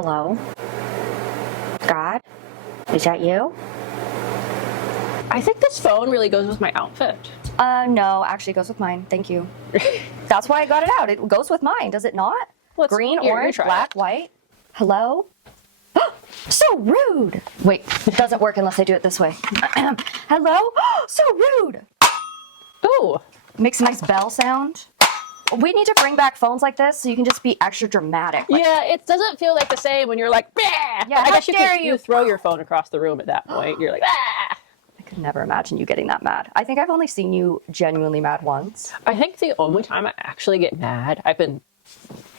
Hello? God? Is that you? I think this phone really goes with my outfit. No, actually it goes with mine. Thank you. That's why I got it out. It goes with mine, does it not? Green, orange, black, white. Hello? So rude! Wait, it doesn't work unless I do it this way. Hello? So rude! Ooh. Makes a nice bell sound. We need to bring back phones like this so you can just be extra dramatic. Yeah, it doesn't feel like the same when you're like, bah! Yeah, I guess you throw your phone across the room at that point. You're like, ah! I could never imagine you getting that mad. I think I've only seen you genuinely mad once. I think the only time I actually get mad, I've been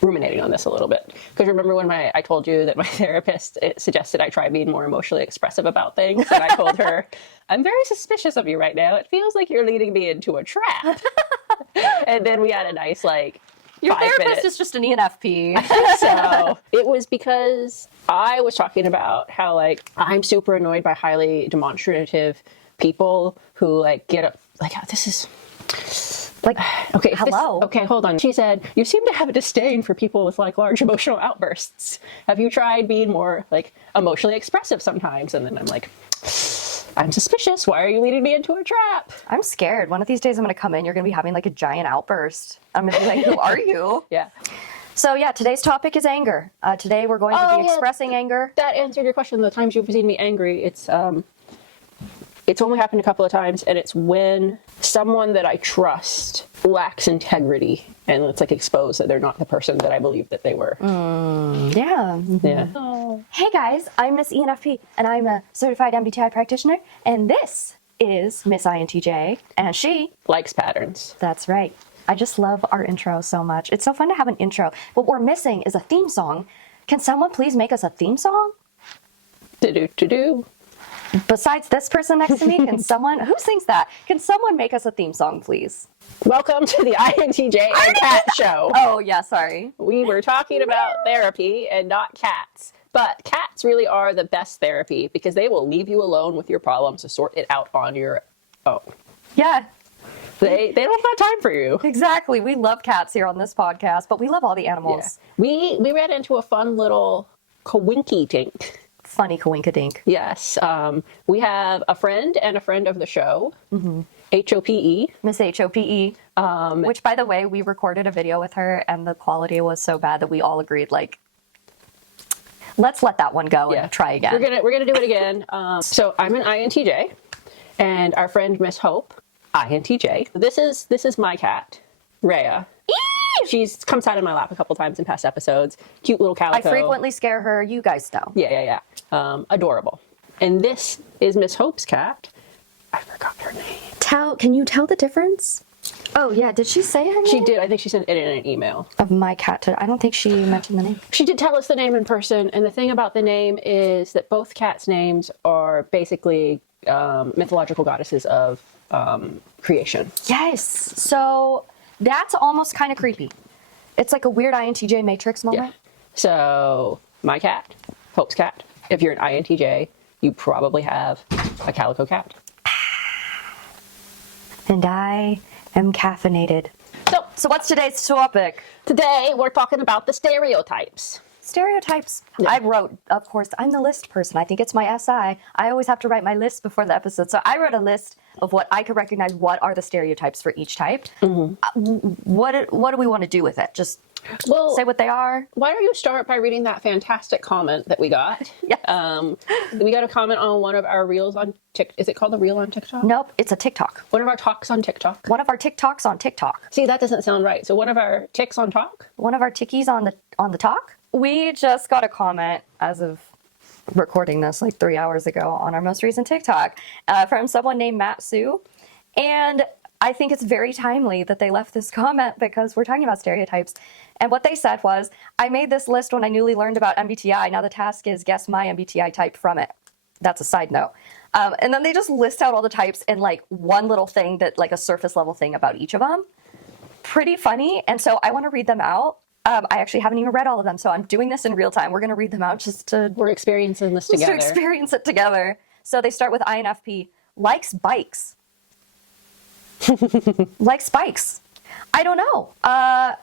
ruminating on this a little bit. Because remember when I told you that my therapist suggested I try being more emotionally expressive about things? And I told her, I'm very suspicious of you right now. It feels like you're leading me into a trap. And then we had a nice, Your 5 therapist minutes. is just an ENFP. So it was because I was talking about how, I'm super annoyed by highly demonstrative people who, get up, oh, this is... okay, hello. Okay, hold on. She said, you seem to have a disdain for people with large emotional outbursts. Have you tried being more emotionally expressive sometimes? And then I'm like, I'm suspicious. Why are you leading me into a trap? I'm scared. One of these days I'm going to come in. You're going to be having a giant outburst. I'm going to be like, who are you? Yeah. So yeah, today's topic is anger. Today we're going to be expressing anger. That answered your question. The times you've seen me angry, it's only happened a couple of times, and it's when someone that I trust lacks integrity, and it's exposed that they're not the person that I believed that they were. Yeah. Yeah. Oh. Hey guys, I'm Miss ENFP, and I'm a certified MBTI practitioner, and this is Miss INTJ, and she Likes patterns. That's right. I just love our intro so much. It's so fun to have an intro. What we're missing is a theme song. Can someone please make us a theme song? Do-do-do-do. Besides this person next to me, can someone, who sings that? Can someone make us a theme song, please? Welcome to the INTJ and Cat Show. Oh, yeah, sorry. We were talking about therapy and not cats. But cats really are the best therapy because they will leave you alone with your problems to sort it out on your own. Yeah. They don't have time for you. Exactly. We love cats here on this podcast, but we love all the animals. Yeah. We ran into a fun little coinky-tink. Funny coinkadink. Yes. We have a friend and a friend of the show, HOPE. Miss HOPE. Which, by the way, we recorded a video with her, and the quality was so bad that we all agreed, let's let that one go and try again. We're gonna do it again. So I'm an INTJ, and our friend Miss Hope, INTJ. This is my cat, Rhea. She's come sat in my lap a couple times in past episodes. Cute little calico. I frequently scare her. You guys know. Yeah. Adorable. And this is Miss Hope's cat. I forgot her name. Can you tell the difference? Oh, yeah. Did she say her name? She did. I think she sent it in an email. Of my cat. I don't think she mentioned the name. She did tell us the name in person. And the thing about the name is that both cats' names are basically mythological goddesses of creation. Yes. So that's almost kind of creepy. It's like a weird INTJ Matrix moment. Yeah. So my cat, Hope's cat. If you're an INTJ, you probably have a calico cat. And I am caffeinated. So what's today's topic? Today we're talking about the stereotypes. Stereotypes. Yeah. I wrote, of course, I'm the list person. I think it's my SI. I always have to write my list before the episode. So I wrote a list of what I could recognize. What are the stereotypes for each type? What do we want to do with it? Just say what they are? Why don't you start by reading that fantastic comment that we got? Yes. We got a comment on one of our reels on TikTok. Is it called a reel on TikTok? Nope, it's a TikTok. One of our talks on TikTok. One of our TikToks on TikTok. See, that doesn't sound right. So one of our ticks on talk? One of our tickies on the talk? We just got a comment as of recording this 3 hours ago on our most recent TikTok from someone named Matt Sue. And I think it's very timely that they left this comment because we're talking about stereotypes. And what they said was, I made this list when I newly learned about MBTI. Now the task is guess my MBTI type from it. That's a side note. And then they just list out all the types in one little thing that a surface level thing about each of them. Pretty funny. And so I want to read them out. I actually haven't even read all of them, so I'm doing this in real time. We're going to read them out We're experiencing this together. Just to experience it together. So they start with INFP. Likes bikes. Likes bikes. I don't know. I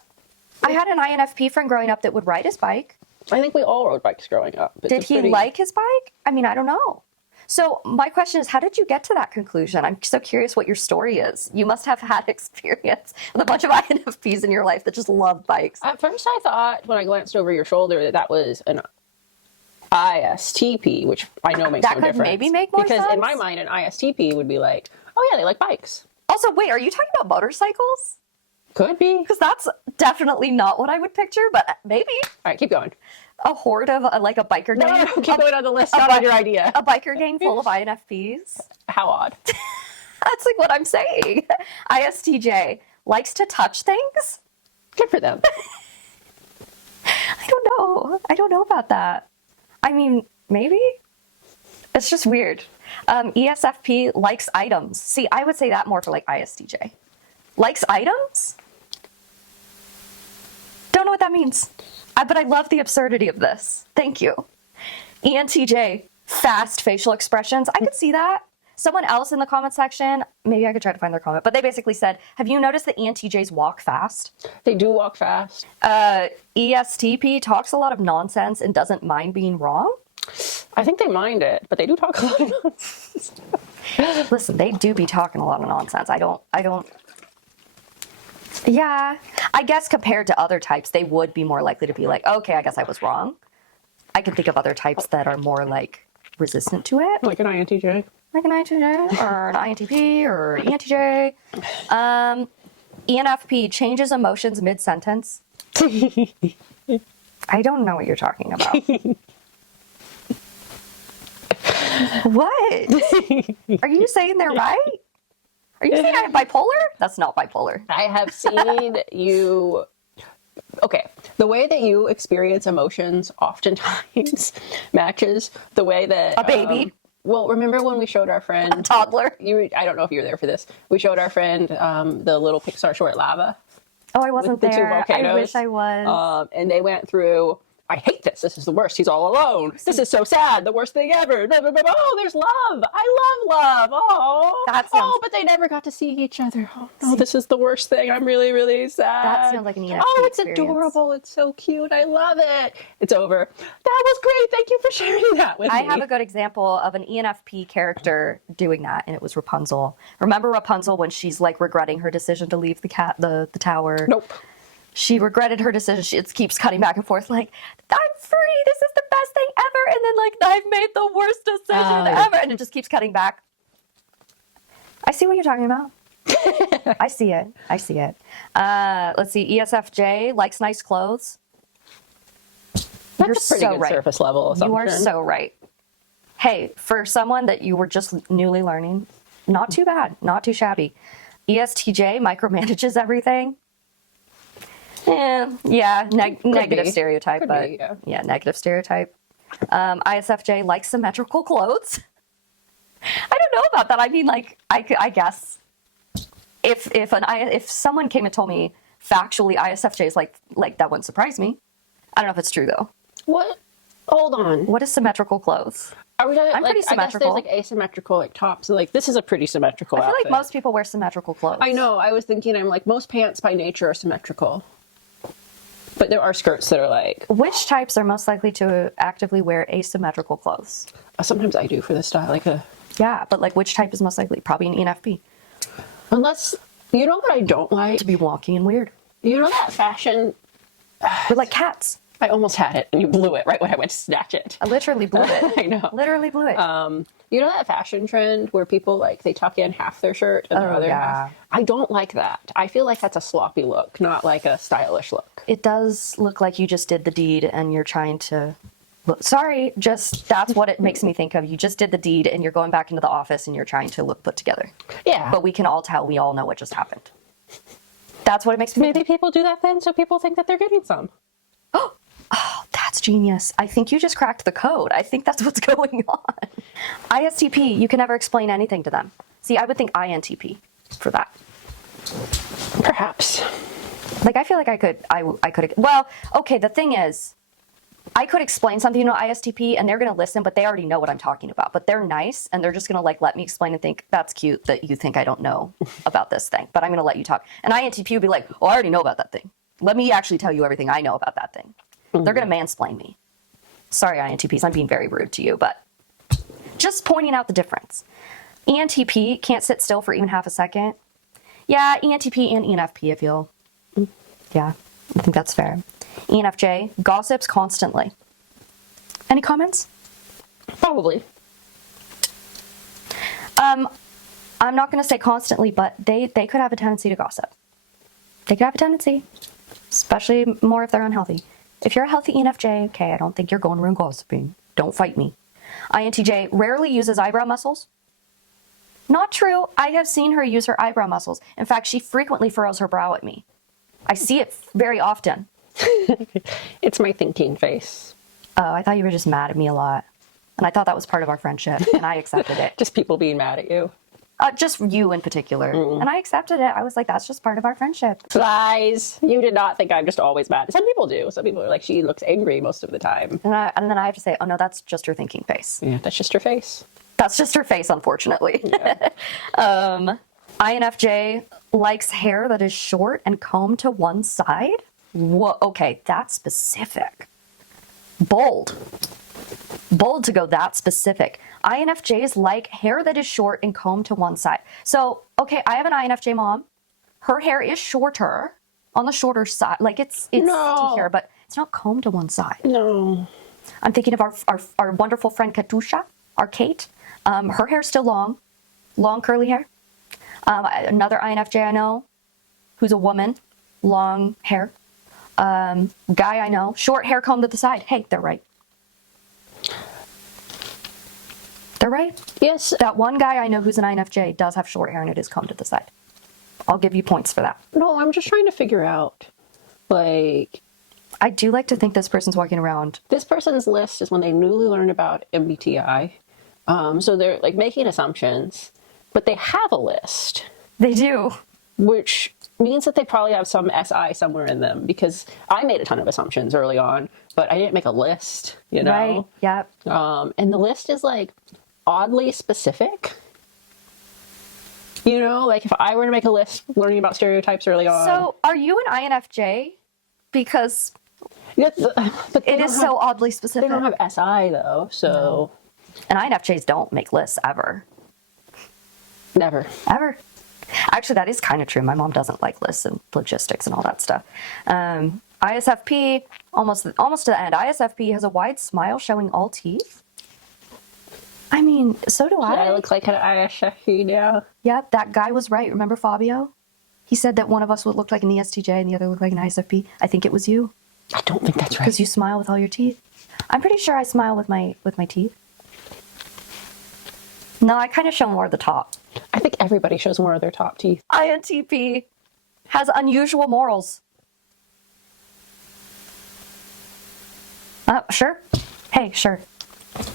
had an INFP friend growing up that would ride his bike. I think we all rode bikes growing up. Did he like his bike? I mean, I don't know. So my question is, how did you get to that conclusion? I'm so curious what your story is. You must have had experience with a bunch of INFPs in your life that just love bikes. At first, I thought when I glanced over your shoulder that that was an ISTP, which I know makes no difference. That could maybe make more sense. Because in my mind, an ISTP would be like, oh yeah, they like bikes. Also, wait, are you talking about motorcycles? Could be. Because that's definitely not what I would picture, but maybe. All right, keep going. A horde of like a biker gang. No, keep going on the list. I love your idea. A biker gang full of INFPs. How odd. That's like what I'm saying. ISTJ likes to touch things. Good for them. I don't know. I don't know about that. I mean, maybe. It's just weird. ESFP likes items. See, I would say that more for like ISTJ. Likes items? Don't know what that means. But I love the absurdity of this. Thank you. ENTJ, fast facial expressions. I could see that. Someone else in the comment section, maybe I could try to find their comment, but they basically said, have you noticed that ENTJs walk fast? They do walk fast. ESTP talks a lot of nonsense and doesn't mind being wrong. I think they mind it, but they do talk a lot of nonsense. Listen, they do be talking a lot of nonsense. I don't. Yeah, I guess compared to other types, they would be more likely to be like, okay, I guess I was wrong. I can think of other types that are more like resistant to it. Like an INTJ. Like an INTJ or an INTP or ENTJ. ENFP changes emotions mid-sentence. I don't know what you're talking about. What? Are you saying they're right? Are you saying I'm bipolar? That's not bipolar. I have seen you. Okay, the way that you experience emotions oftentimes matches the way that a baby. Well, remember when we showed our friend a toddler? I don't know if you were there for this. We showed our friend the little Pixar short Lava. Oh, I wasn't with the there. two volcanoes. I wish I was. And they went through. I hate this. This is the worst. He's all alone. This is so sad. The worst thing ever. Oh, there's love. I love love. Oh, but they never got to see each other. Oh no, this is the worst thing. I'm really, really sad. That sounds like an ENFP it's experience. Adorable. It's so cute. I love it. It's over. That was great. Thank you for sharing that with me. I have a good example of an ENFP character doing that, and it was Rapunzel. Remember Rapunzel when she's like regretting her decision to leave the tower? Nope. She regretted her decision. It keeps cutting back and forth like, I'm free. This is the best thing ever. And then like, I've made the worst decision ever. And it just keeps cutting back. I see what you're talking about. I see it. Let's see. ESFJ likes nice clothes. That's a pretty good surface level assumption. You are so right. Hey, for someone that you were just newly learning, not too bad. Not too shabby. ESTJ micromanages everything. Negative stereotype, negative stereotype. ISFJ likes symmetrical clothes. I don't know about that. I mean, like, I guess if someone came and told me factually ISFJ is like that wouldn't surprise me. I don't know if it's true though. What? Hold on. What is symmetrical clothes? Are we? I'm pretty symmetrical. I guess there's like asymmetrical like tops. Like this is a pretty symmetrical. I feel like most people wear symmetrical clothes. I know. I was thinking. I'm like most pants by nature are symmetrical. But there are skirts that are like... Which types are most likely to actively wear asymmetrical clothes? Sometimes I do for this style. Yeah, but like which type is most likely? Probably an ENFP. Unless... You know what I don't like? To be wonky and weird. You know that fashion... We're like cats. I almost had it and you blew it right when I went to snatch it. I literally blew it. I know. Literally blew it. You know that fashion trend where people like they tuck in half their shirt and their other half? I don't like that. I feel like that's a sloppy look, not like a stylish look. It does look like you just did the deed and you're trying to... Sorry, just that's what it makes me think of. You just did the deed and you're going back into the office and you're trying to look put together. Yeah. But we can all tell, we all know what just happened. That's what it makes me think. Maybe people do that then so people think that they're getting some. Oh, that's genius. I think you just cracked the code. I think that's what's going on. ISTP, you can never explain anything to them. See, I would think INTP for that. Perhaps. Like, I feel like I could, well, okay, the thing is, I could explain something to ISTP and they're going to listen, but they already know what I'm talking about. But they're nice and they're just going to like let me explain and think, that's cute that you think I don't know about this thing, but I'm going to let you talk. And INTP would be like, oh, I already know about that thing. Let me actually tell you everything I know about that thing. They're going to mansplain me. Sorry, INTPs, I'm being very rude to you, but just pointing out the difference. ENTP can't sit still for even half a second. Yeah, ENTP and ENFP, I feel. Yeah, I think that's fair. ENFJ gossips constantly. Any comments? Probably. I'm not going to say constantly, but they could have a tendency to gossip. They could have a tendency, especially more if they're unhealthy. If you're a healthy ENFJ, okay, I don't think you're going around gossiping. Don't fight me. INTJ rarely uses eyebrow muscles. Not true. I have seen her use her eyebrow muscles. In fact, she frequently furrows her brow at me. I see it very often. It's my thinking face. Oh, I thought you were just mad at me a lot. And I thought that was part of our friendship, and I accepted it. Just people being mad at you. Just you in particular. And I accepted it. I was like, that's just part of our friendship. Lies. You did not think I'm just always mad. Some people do. Some people are like, she looks angry most of the time. And then I have to say, oh no, that's just her thinking face. Yeah, that's just her face. That's just her face, unfortunately. Yeah. INFJ likes hair that is short and combed to one side. Whoa, okay, that's specific. Bold to go that specific. INFJs like hair that is short and combed to one side. So, okay, I have an INFJ mom. Her hair is shorter, on the shorter side. Like it's No. hair, but it's not combed to one side. No. I'm thinking of our wonderful friend Katusha, our Kate. Her hair's still long curly hair. Another INFJ I know, who's a woman, long hair. Guy I know, short hair combed to the side. Hey, they're right. They're right. Yes. That one guy I know who's an INFJ does have short hair and it is combed to the side. I'll give you points for that. No, I'm just trying to figure out, like, I do like to think this person's walking around. this person's list is when they newly learned about MBTI. So they're like making assumptions, but they have a list, They do. which means that they probably have some SI somewhere in them, because I made a ton of assumptions early on, but I didn't make a list, you know? Right. Yep. And the list is like oddly specific. You know, like if I were to make a list learning about stereotypes early on. So, are you an INFJ? Because but they it don't is have- so oddly They specific. don't have SI though, so And INFJs don't make lists ever. never. Ever. Actually, that is kind of true. My mom doesn't like lists and logistics and all that stuff. ISFP, almost to the end. ISFP has a wide smile showing all teeth. I mean, so do I I. look like an ISFP now. Yep, that guy was right. Remember Fabio? He said that one of us would look like an ESTJ and the other looked like an ISFP. I think it was you, I don't think that's right. because you smile with all your teeth. I'm pretty sure I smile with my teeth. No, I kind of show more of the top. I think everybody shows more of their top teeth. INTP has unusual morals. Sure. Hey, sure.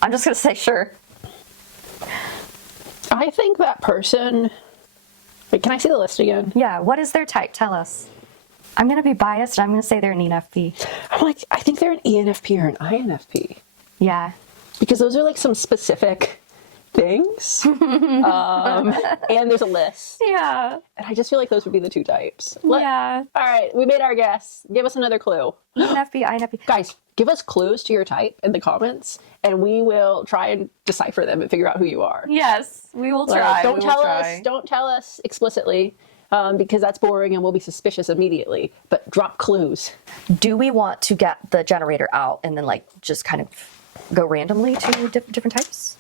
I'm just going to say sure. I think that person. Wait, can I see the list again? Yeah, what is their type? Tell us. I'm going to be biased and I'm going to say they're an ENFP. I'm like, I think they're an ENFP or an INFP. Yeah. Because those are like some specific things. And there's a list. Yeah. And I just feel like those would be the two types. Yeah. All right, we made our guess. Give us another clue. ENFP, INFP. Guys, give us clues to your type in the comments, and we will try and decipher them and figure out who you are. Yes, we will Like, try. don't tell us explicitly, because that's boring and we'll be suspicious immediately. But drop clues. Do we want to get the generator out and then like just kind of go randomly to different types?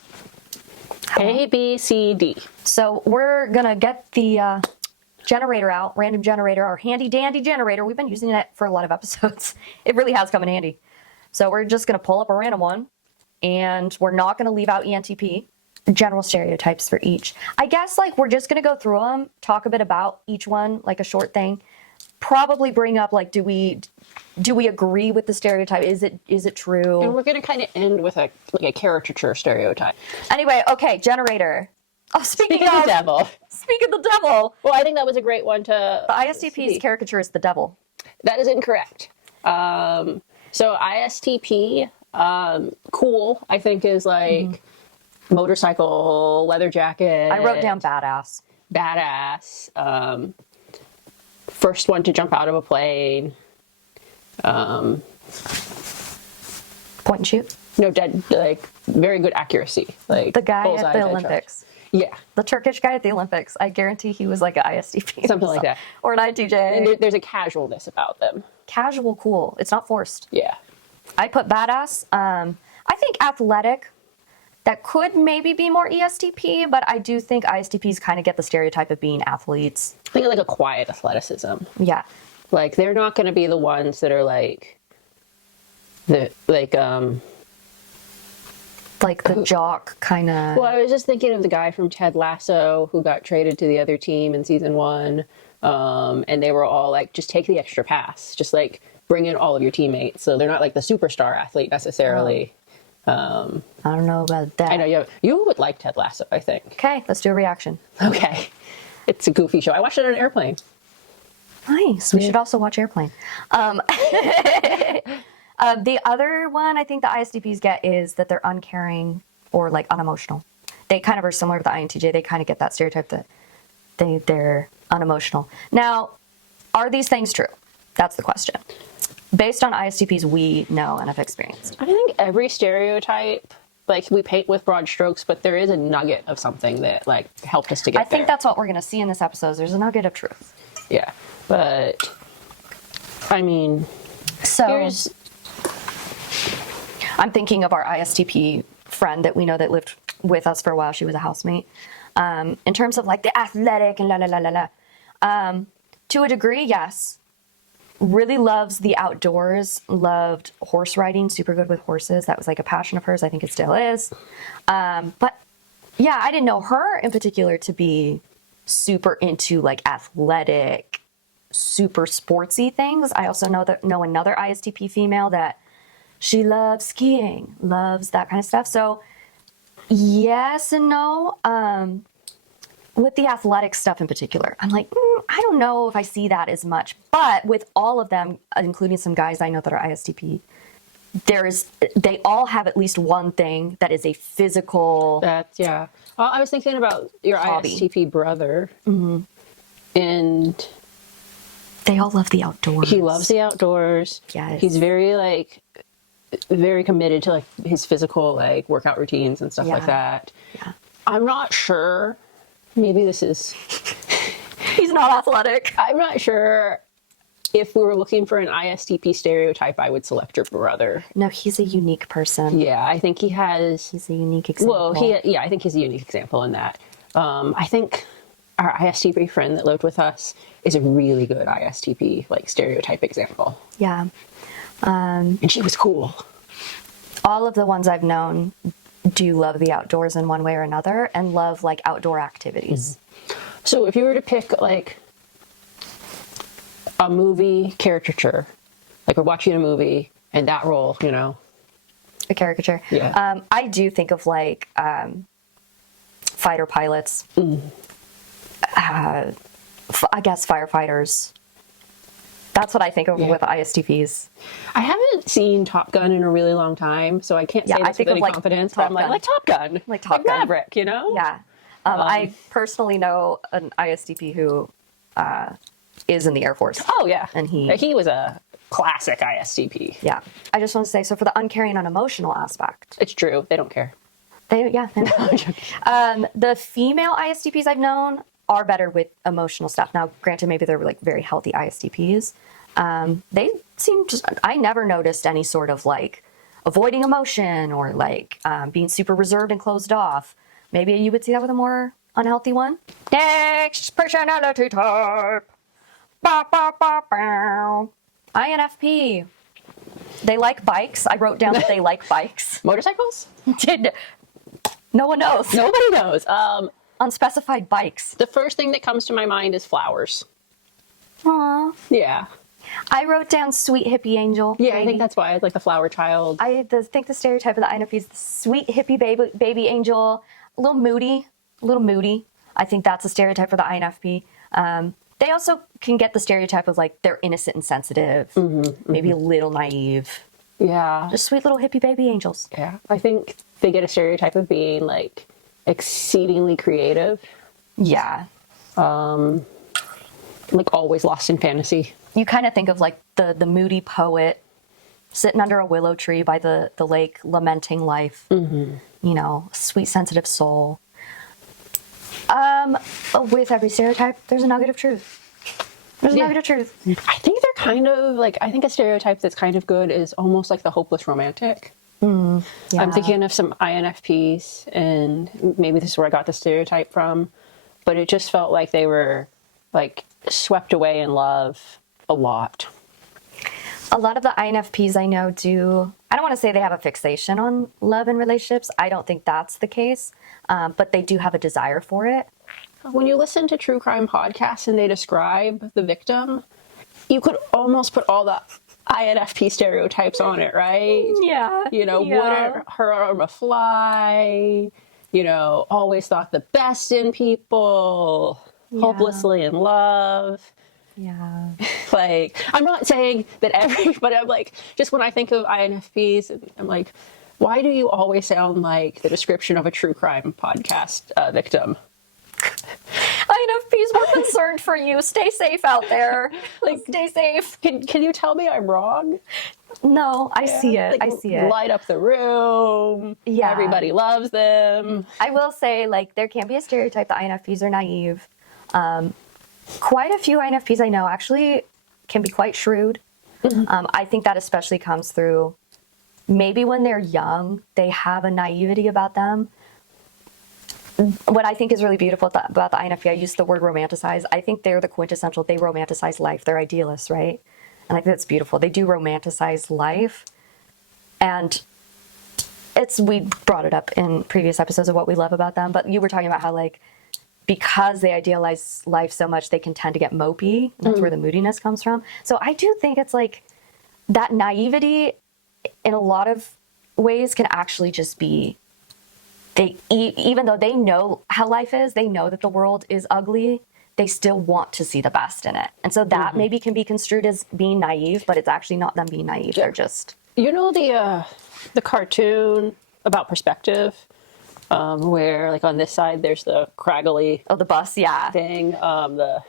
A, B, C, D. So we're gonna get the generator out, random generator, our handy dandy generator. We've been using it for a lot of episodes. It really has come in handy. So we're just gonna pull up a random one, and we're not gonna leave out ENTP. General stereotypes for each. I guess like we're just gonna go through them, talk a bit about each one, like a short thing. Probably bring up like, do we agree with the stereotype? Is it true? And we're going to kind of end with a caricature stereotype. Anyway, okay, generator. Oh, speaking of of the devil. Speak of the devil. Well, I think that was a great one to... The ISTP's caricature is the devil. That is incorrect. So ISTP, cool, I think is like motorcycle, leather jacket. I wrote down badass. Badass. First one to jump out of a plane. Point and shoot. No, dead, like, very good accuracy. Like, The guy bullseye, at the dead shot. Olympics. Yeah. The Turkish guy at the Olympics. I guarantee he was like an ISTP. Something like that. Or an INTJ. And there's a casualness about them. Casual, cool. It's not forced. Yeah. I put badass. I think athletic. That could maybe be more ESTP, but I do think ISTPs kind of get the stereotype of being athletes. I think like a quiet athleticism. Yeah. Like, they're not going to be the ones that are like the jock kind of. Well, I was just thinking of the guy from Ted Lasso who got traded to the other team in season 1, and they were all like, just take the extra pass, just like bring in all of your teammates. So they're not like the superstar athlete necessarily. I don't know about that. I know you would like Ted Lasso, I think. Okay, let's do a reaction. Okay, it's a goofy show. I watched it on an airplane. Nice. We should also watch Airplane. The other one I think the ISTPs get is that they're uncaring or like unemotional. They kind of are similar to the INTJ. They kind of get that stereotype that they're unemotional. Now, are these things true? That's the question. Based on ISTPs we know and have experienced. I think every stereotype, like, we paint with broad strokes, but there is a nugget of something that like helped us to get there. I think that's what we're going to see in this episode. There's a nugget of truth. Yeah, but I mean, So here's... I'm thinking of our ISTP friend that we know that lived with us for a while. She was a housemate. In terms of like the athletic and la la la la la. To a degree, yes. Really loves the outdoors. Loved horse riding. Super good with horses. That was like a passion of hers. I think it still is. But yeah, I didn't know her in particular to be super into like athletic, super sportsy things. I also know another ISTP female that she loves skiing, loves that kind of stuff. So yes and no. With the athletic stuff in particular, I'm like, I don't know if I see that as much. But with all of them, including some guys I know that are ISTP, they all have at least one thing that is a physical. That's, yeah. Well, I was thinking about your hobby. ISTP brother, and They all love the outdoors. he loves the outdoors. Yes. He's very committed to like his physical like workout routines and stuff like that. Yeah. I'm not sure. Maybe this is. He's not athletic. I'm not sure. If we were looking for an ISTP stereotype, I would select your brother. No, he's a unique person. Yeah, I think he has. He's a unique example. Well, I think he's a unique example in that. I think our ISTP friend that lived with us is a really good ISTP like stereotype example. Yeah. And she was cool. All of the ones I've known do love the outdoors in one way or another and love like outdoor activities. So if you were to pick like a movie caricature, like we're watching a movie and that role, you know. A caricature. Yeah. I do think of like fighter pilots. I guess firefighters. That's what I think of with ISTPs. I haven't seen Top Gun in a really long time, so I can't say this with any confidence, but I'm like Top Gun. Like Top Gun. Maverick, you know? Yeah. I personally know an ISTP who is in the Air Force. Oh, yeah. And he was a classic ISTP. Yeah. I just want to say, so for the uncaring, unemotional aspect. It's true. They don't care. They the female ISTPs I've known are better with emotional stuff. Now, granted, maybe they're like very healthy ISTPs. They seem just, I never noticed any sort of like avoiding emotion or like being super reserved and closed off. Maybe you would see that with a more unhealthy one. Next personality type. Ba, ba, ba, ba. INFP. They like bikes. I wrote down that they like bikes. Motorcycles? No one knows. Nobody knows. Unspecified bikes. The first thing that comes to my mind is flowers. Aww. Yeah. I wrote down sweet hippie angel. Yeah, I think that's why it's like the flower child. I think the stereotype of the INFP is the sweet hippie baby angel. A little moody. I think that's a stereotype for the INFP. They also can get the stereotype of like they're innocent and sensitive, maybe a little naive. Yeah. Just sweet little hippie baby angels. Yeah. I think they get a stereotype of being like exceedingly creative. Yeah. Like always lost in fantasy. You kind of think of like the moody poet sitting under a willow tree by the lake, lamenting life. You know, sweet, sensitive soul. With every stereotype, there's a nugget of truth. There's a nugget of truth. I think they're kind of like, I think a stereotype that's kind of good is almost like the hopeless romantic. Yeah. I'm thinking of some INFPs, and maybe this is where I got the stereotype from, but it just felt like they were like swept away in love a lot. A lot of the INFPs I know do, I don't want to say they have a fixation on love and relationships. I don't think that's the case, but they do have a desire for it. When you listen to true crime podcasts and they describe the victim, you could almost put all the INFP stereotypes on it, right? Yeah. You know, wouldn't harm a fly, you know, always thought the best in people, hopelessly in love. Yeah. Like, I'm not saying that but I'm like, just when I think of INFPs, I'm like, why do you always sound like the description of a true crime podcast victim? INFPs, we're concerned for you. Stay safe out there. Like, stay safe. Can you tell me I'm wrong? No, I see it. Like, I see it. Light up the room. Yeah. Everybody loves them. I will say, like, there can be a stereotype that INFPs are naive. Quite a few INFPs I know actually can be quite shrewd. I think that especially comes through maybe when they're young, they have a naivety about them. What I think is really beautiful about the INFP, I use the word romanticize. I think they're the quintessential, they romanticize life. They're idealists, right? And I think that's beautiful. They do romanticize life. And we brought it up in previous episodes of what we love about them, but you were talking about how, like, because they idealize life so much, they can tend to get mopey. That's where the moodiness comes from. So I do think it's like that naivety in a lot of ways can actually just be, even though they know how life is, they know that the world is ugly, they still want to see the best in it. And so that maybe can be construed as being naive, but it's actually not them being naive. They're just... You know the cartoon about perspective, where, like, on this side there's the craggly the bus, thing, the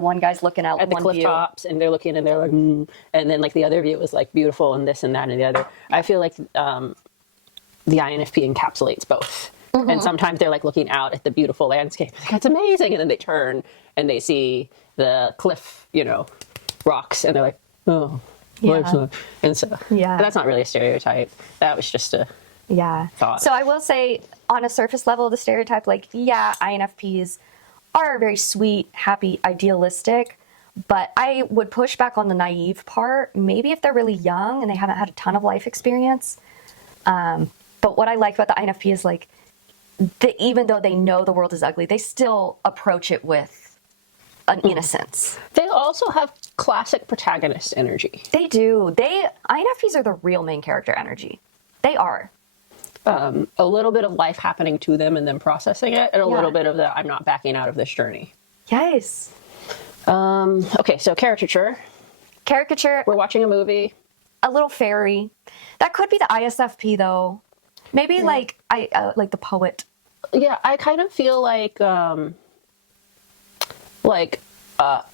one guy's looking out at the one cliff view. tops, and they're looking and they're like, and then, like, the other view is like beautiful and this and that and the other. I feel like the INFP encapsulates both. And sometimes they're like looking out at the beautiful landscape, like, that's amazing, and then they turn and they see the cliff, you know, rocks, and they're like, oh, life's not. And so that's not really a stereotype. That was just a thought. So I will say, on a surface level, the stereotype, like, INFPs are very sweet, happy, idealistic, but I would push back on the naive part. Maybe if they're really young and they haven't had a ton of life experience. But what I like about the INFP is, like, even though they know the world is ugly, they still approach it with an innocence. They also have classic protagonist energy. They do. INFPs are the real main character energy. They are. A little bit of life happening to them and them processing it, and a little bit of the I'm not backing out of this journey. Yes. Okay, so caricature. We're watching a movie. A little fairy. That could be the ISFP, though. Maybe like the poet. Yeah, I kind of feel like a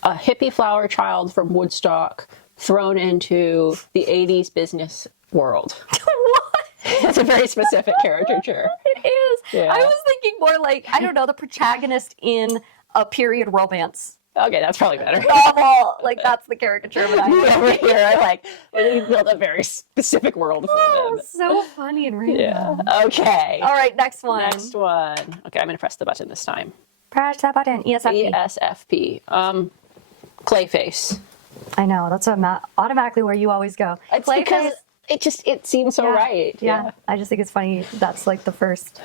hippie flower child from Woodstock thrown into the 80s business world. What? It's a very specific caricature. It is. Yeah. I was thinking more like, I don't know, the protagonist in a period romance Okay, that's probably better. novel. Like, that's the caricature of an INFP. Over here, I like, we built a very specific world for them. So funny and random. Yeah. Okay. All right, next one. Next one. Okay, I'm going to press the button this time. Press that button. ESFP. ESFP. Clayface. I know. That's automatically where you always go. It's because it seems so right. Yeah. I just think it's funny. That's like the first.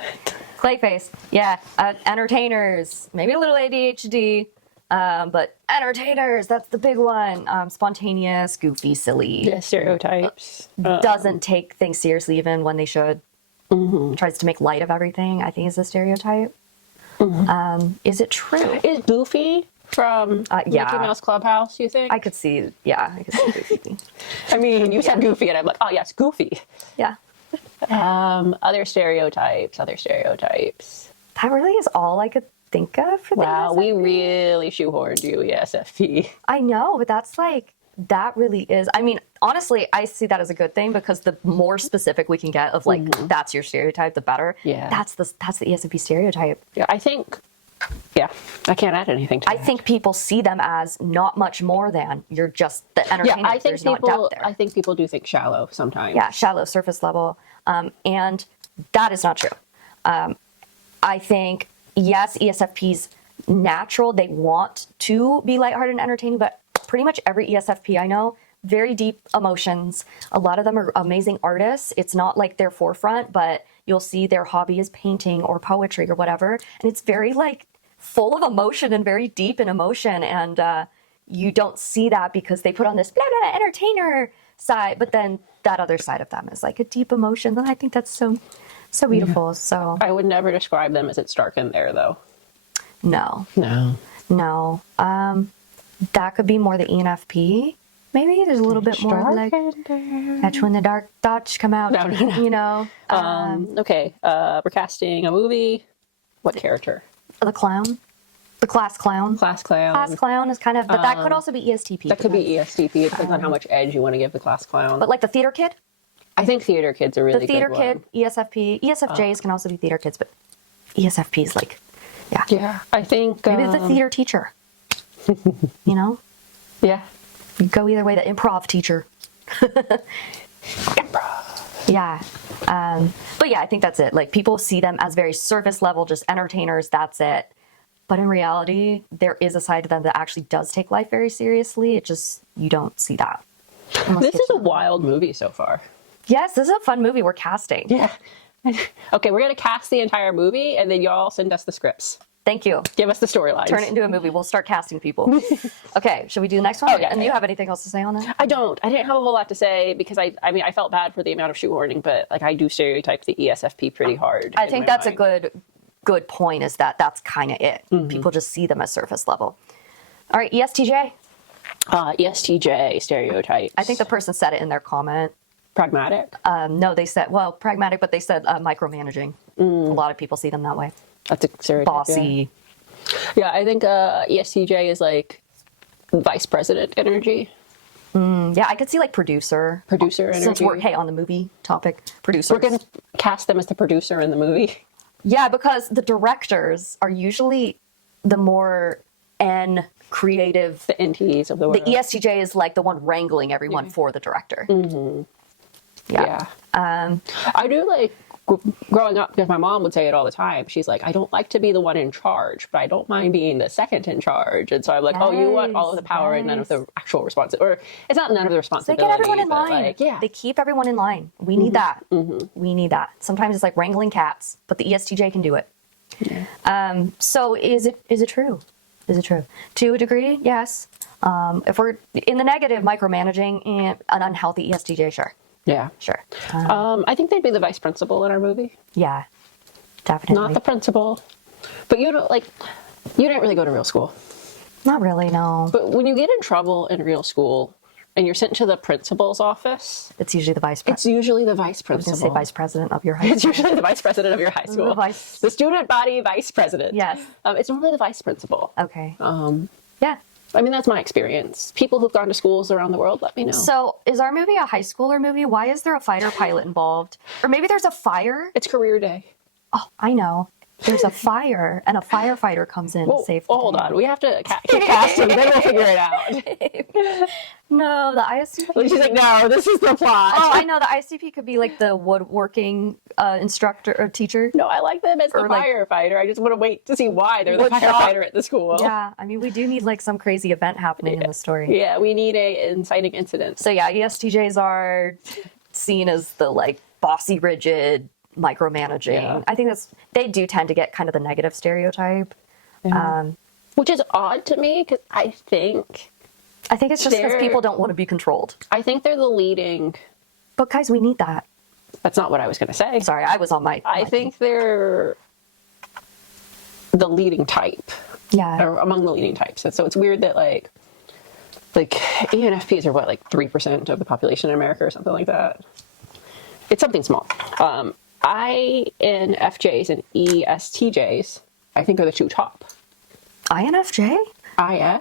Clayface. Yeah. Entertainers. Maybe a little ADHD. But entertainers, that's the big one. Spontaneous, goofy, silly. Yeah, stereotypes. Doesn't take things seriously even when they should. Tries to make light of everything, I think, is a stereotype. Is it true? Is Goofy from Mickey Mouse Clubhouse, you think? I could see Goofy. I mean, you said Goofy, and I'm like, oh, yes, Goofy. Yeah. Other stereotypes. That really is all I could think of for the Wow, ESFP. we really shoehorned you, ESFP. I know, but that's like, that really is, I mean, honestly, I see that as a good thing because the more specific we can get of like, that's your stereotype, the better. Yeah. That's the ESFP stereotype. Yeah, I think, yeah, I can't add anything to I that. think people see them as not much more than you're just the entertainer. Yeah, I think There's not people, depth there. I think people do think shallow sometimes. Yeah, shallow, surface level. And that is not true. I think, yes, ESFPs natural, they want to be lighthearted and entertaining, but pretty much every ESFP I know, very deep emotions. A lot of them are amazing artists. It's not like their forefront, but you'll see their hobby is painting or poetry or whatever. And it's very like full of emotion and very deep in emotion. And you don't see that because they put on this blah, blah, entertainer side, but then that other side of them is like a deep emotion. And I think that's so beautiful. Yeah. So I would never describe them as it's dark in there, though. No. That could be more the ENFP. Maybe there's a little bit more like that's when the dark thoughts come out. No. You know. Okay. We're casting a movie. What character? The clown. The class clown. Class clown. Class clown is kind of, but that could also be ESTP. That could be ESTP. It depends on how much edge you want to give the class clown. But like the theater kid. I think theater kid's a really the theater good kid, one. ESFP, ESFJs can also be theater kids, but ESFP is like, yeah. Yeah, I think Maybe the theater teacher. You know? Yeah. You go either way, the improv teacher. Yeah. But yeah, I think that's it. Like people see them as very surface level, just entertainers, that's it. But in reality, there is a side to them that actually does take life very seriously. It just, you don't see that. This is a wild movie so far. Yes, this is a fun movie we're casting. Yeah. Okay, we're going to cast the entire movie, and then y'all send us the scripts. Thank you. Give us the storylines. Turn it into a movie. We'll start casting people. Okay, should we do the next one? Okay. And do you have anything else to say on that? I don't. I didn't have a whole lot to say because I mean, I felt bad for the amount of shoehorning, but like I do stereotype the ESFP pretty hard. I think that's a good point is that that's kind of it. People just see them as surface level. All right, ESTJ. ESTJ stereotypes. I think the person said it in their comment. Pragmatic. No, they said, well, pragmatic, but they said micromanaging. A lot of people see them that way. That's a stereotype. Bossy. Yeah, I think ESTJ is like vice president energy. Yeah, I could see like producer. Producer energy. Since we're, on the movie topic, producers. We're going to cast them as the producer in the movie. Yeah, because the directors are usually the more creative. The NTs of the world. The ESTJ is like the one wrangling everyone for the director. Yeah. I do like growing up because my mom would say it all the time. She's like, I don't like to be the one in charge, but I don't mind being the second in charge. And so I'm like, oh, you want all of the power and none of the actual responsibility. Or it's not none of the responsibility. They get everyone in line. Like, yeah. They keep everyone in line. We need that. We need that. Sometimes it's like wrangling cats, but the ESTJ can do it. Yeah. So is it true? Is it true? To a degree, yes. If we're in the negative, micromanaging, and an unhealthy ESTJ, sure. Yeah. Sure. I think they'd be the vice principal in our movie. Yeah, definitely. Not the principal. But you didn't really go to real school. Not really, no. But when you get in trouble in real school and you're sent to the principal's office, It's usually the vice president. it's usually the vice I was principal. going to say vice president of your high school. It's usually the vice president of your high school. The student body vice president. Yes. It's normally the vice principal. Okay. Um, Yeah. I mean, that's my experience. People who've gone to schools around the world, let me know. So is our movie a high schooler movie? Why is there a fighter pilot involved? Or maybe there's a fire? It's career day. Oh, I know. There's a fire and a firefighter comes in to save the hold day. on. We have to keep casting, then we'll figure it out. No, the ISTP. She's like, no, this is the plot. Oh, I know. The ISTP could be like the woodworking instructor or teacher. No, I like them as the Or, like, firefighter. I just want to wait to see why they're the wood shop. firefighter at the school. Yeah, I mean, we do need like some crazy event happening in the story. Yeah, we need a inciting incident. So yeah, ESTJs are seen as the like bossy, rigid, micromanaging. Yeah. I think they do tend to get kind of the negative stereotype. Which is odd to me because I think it's just because people don't want to be controlled. they're the leading. But guys, we need that. That's not what I was going to say. Sorry, I was on my. I think they're the leading type. Yeah. Or among the leading types. And so it's weird that like ENFPs are what, like 3% of the population in America or something like that. It's something small. INFJs and ESTJs, I think, are the two top. INFJ? ISFJ?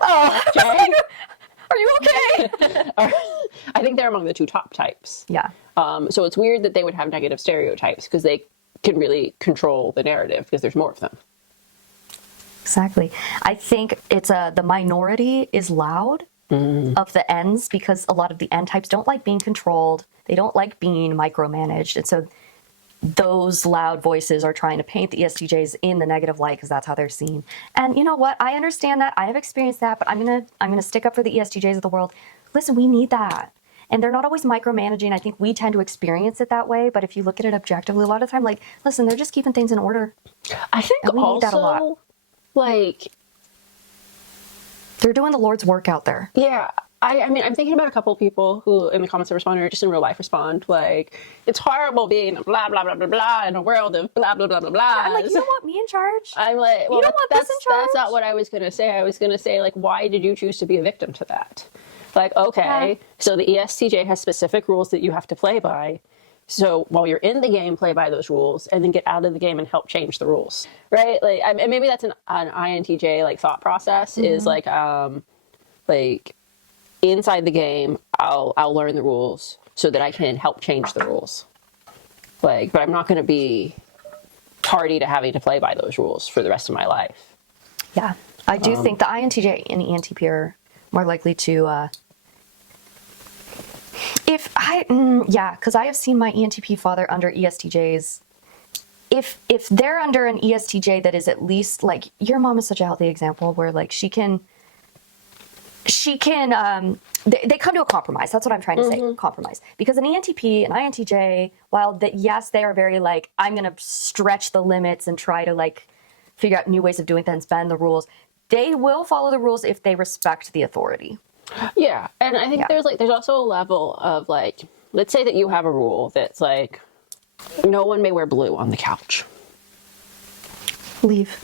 Oh, Are you okay? I think they're among the two top types. Yeah. So it's weird that they would have negative stereotypes because they can really control the narrative because there's more of them. Exactly. I think it's the minority is loud of the N's because a lot of the N types don't like being controlled. They don't like being micromanaged. And so those loud voices are trying to paint the ESTJs in the negative light because that's how they're seen. And you know what? I understand that. I have experienced that, but I'm gonna stick up for the ESTJs of the world. Listen, we need that. And they're not always micromanaging. I think we tend to experience it that way. But if you look at it objectively, a lot of the time, like, listen, they're just keeping things in order. I think And we need that a lot. also, like, they're doing the Lord's work out there. yeah. I mean, I'm thinking about a couple of people who in the comments that respond or just in real life respond like, it's horrible being blah, blah, blah, blah, blah in a world of blah, blah, blah, blah, blah. I'm like, you don't want me in charge? I'm like, well, You don't want this in charge? that's not what I was going to say. I was going to say, like, why did you choose to be a victim to that? Like, okay, Yeah. so the ESTJ has specific rules that you have to play by. So while you're in the game, play by those rules, and then get out of the game and help change the rules, right? Like, and maybe that's an INTJ like thought process is like inside the game, I'll learn the rules so that I can help change the rules. Like, but I'm not going to be party to having to play by those rules for the rest of my life. Yeah. I do think the INTJ and the ENTP are more likely to, because I have seen my ENTP father under ESTJs. If they're under an ESTJ that is at least, like, your mom is such a healthy example where, like, they come to a compromise. That's what I'm trying to say, compromise. Because an ENTP and INTJ, while yes, they are very, like, I'm going to stretch the limits and try to, like, figure out new ways of doing things, bend the rules. They will follow the rules if they respect the authority. Yeah, and I think there's also a level of, like, let's say that you have a rule that's like, no one may wear blue on the couch. Leave.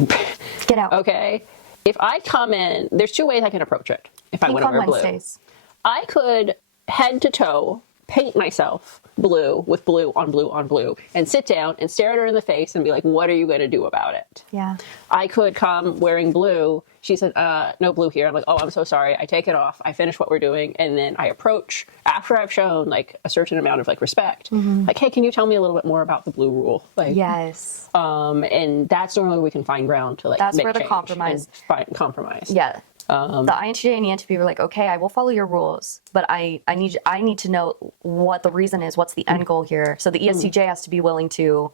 Get out. Okay. If I come in, there's two ways I can approach it. If I want to wear blue, Wednesdays. I could head to toe paint myself blue with blue on blue on blue and sit down and stare at her in the face and be like, what are you going to do about it? Yeah. I could come wearing blue. She said, no blue here. I'm like, oh, I'm so sorry. I take it off. I finish what we're doing. And then I approach after I've shown like a certain amount of like respect. Like, hey, can you tell me a little bit more about the blue rule? Like, Yes. and that's normally where we can find ground to like, That's make where the change compromise- and find compromise. Yeah. The INTJ and the ENTP were like, okay, I will follow your rules, but I need to know what the reason is. What's the end goal here? So the ESTJ has to be willing to,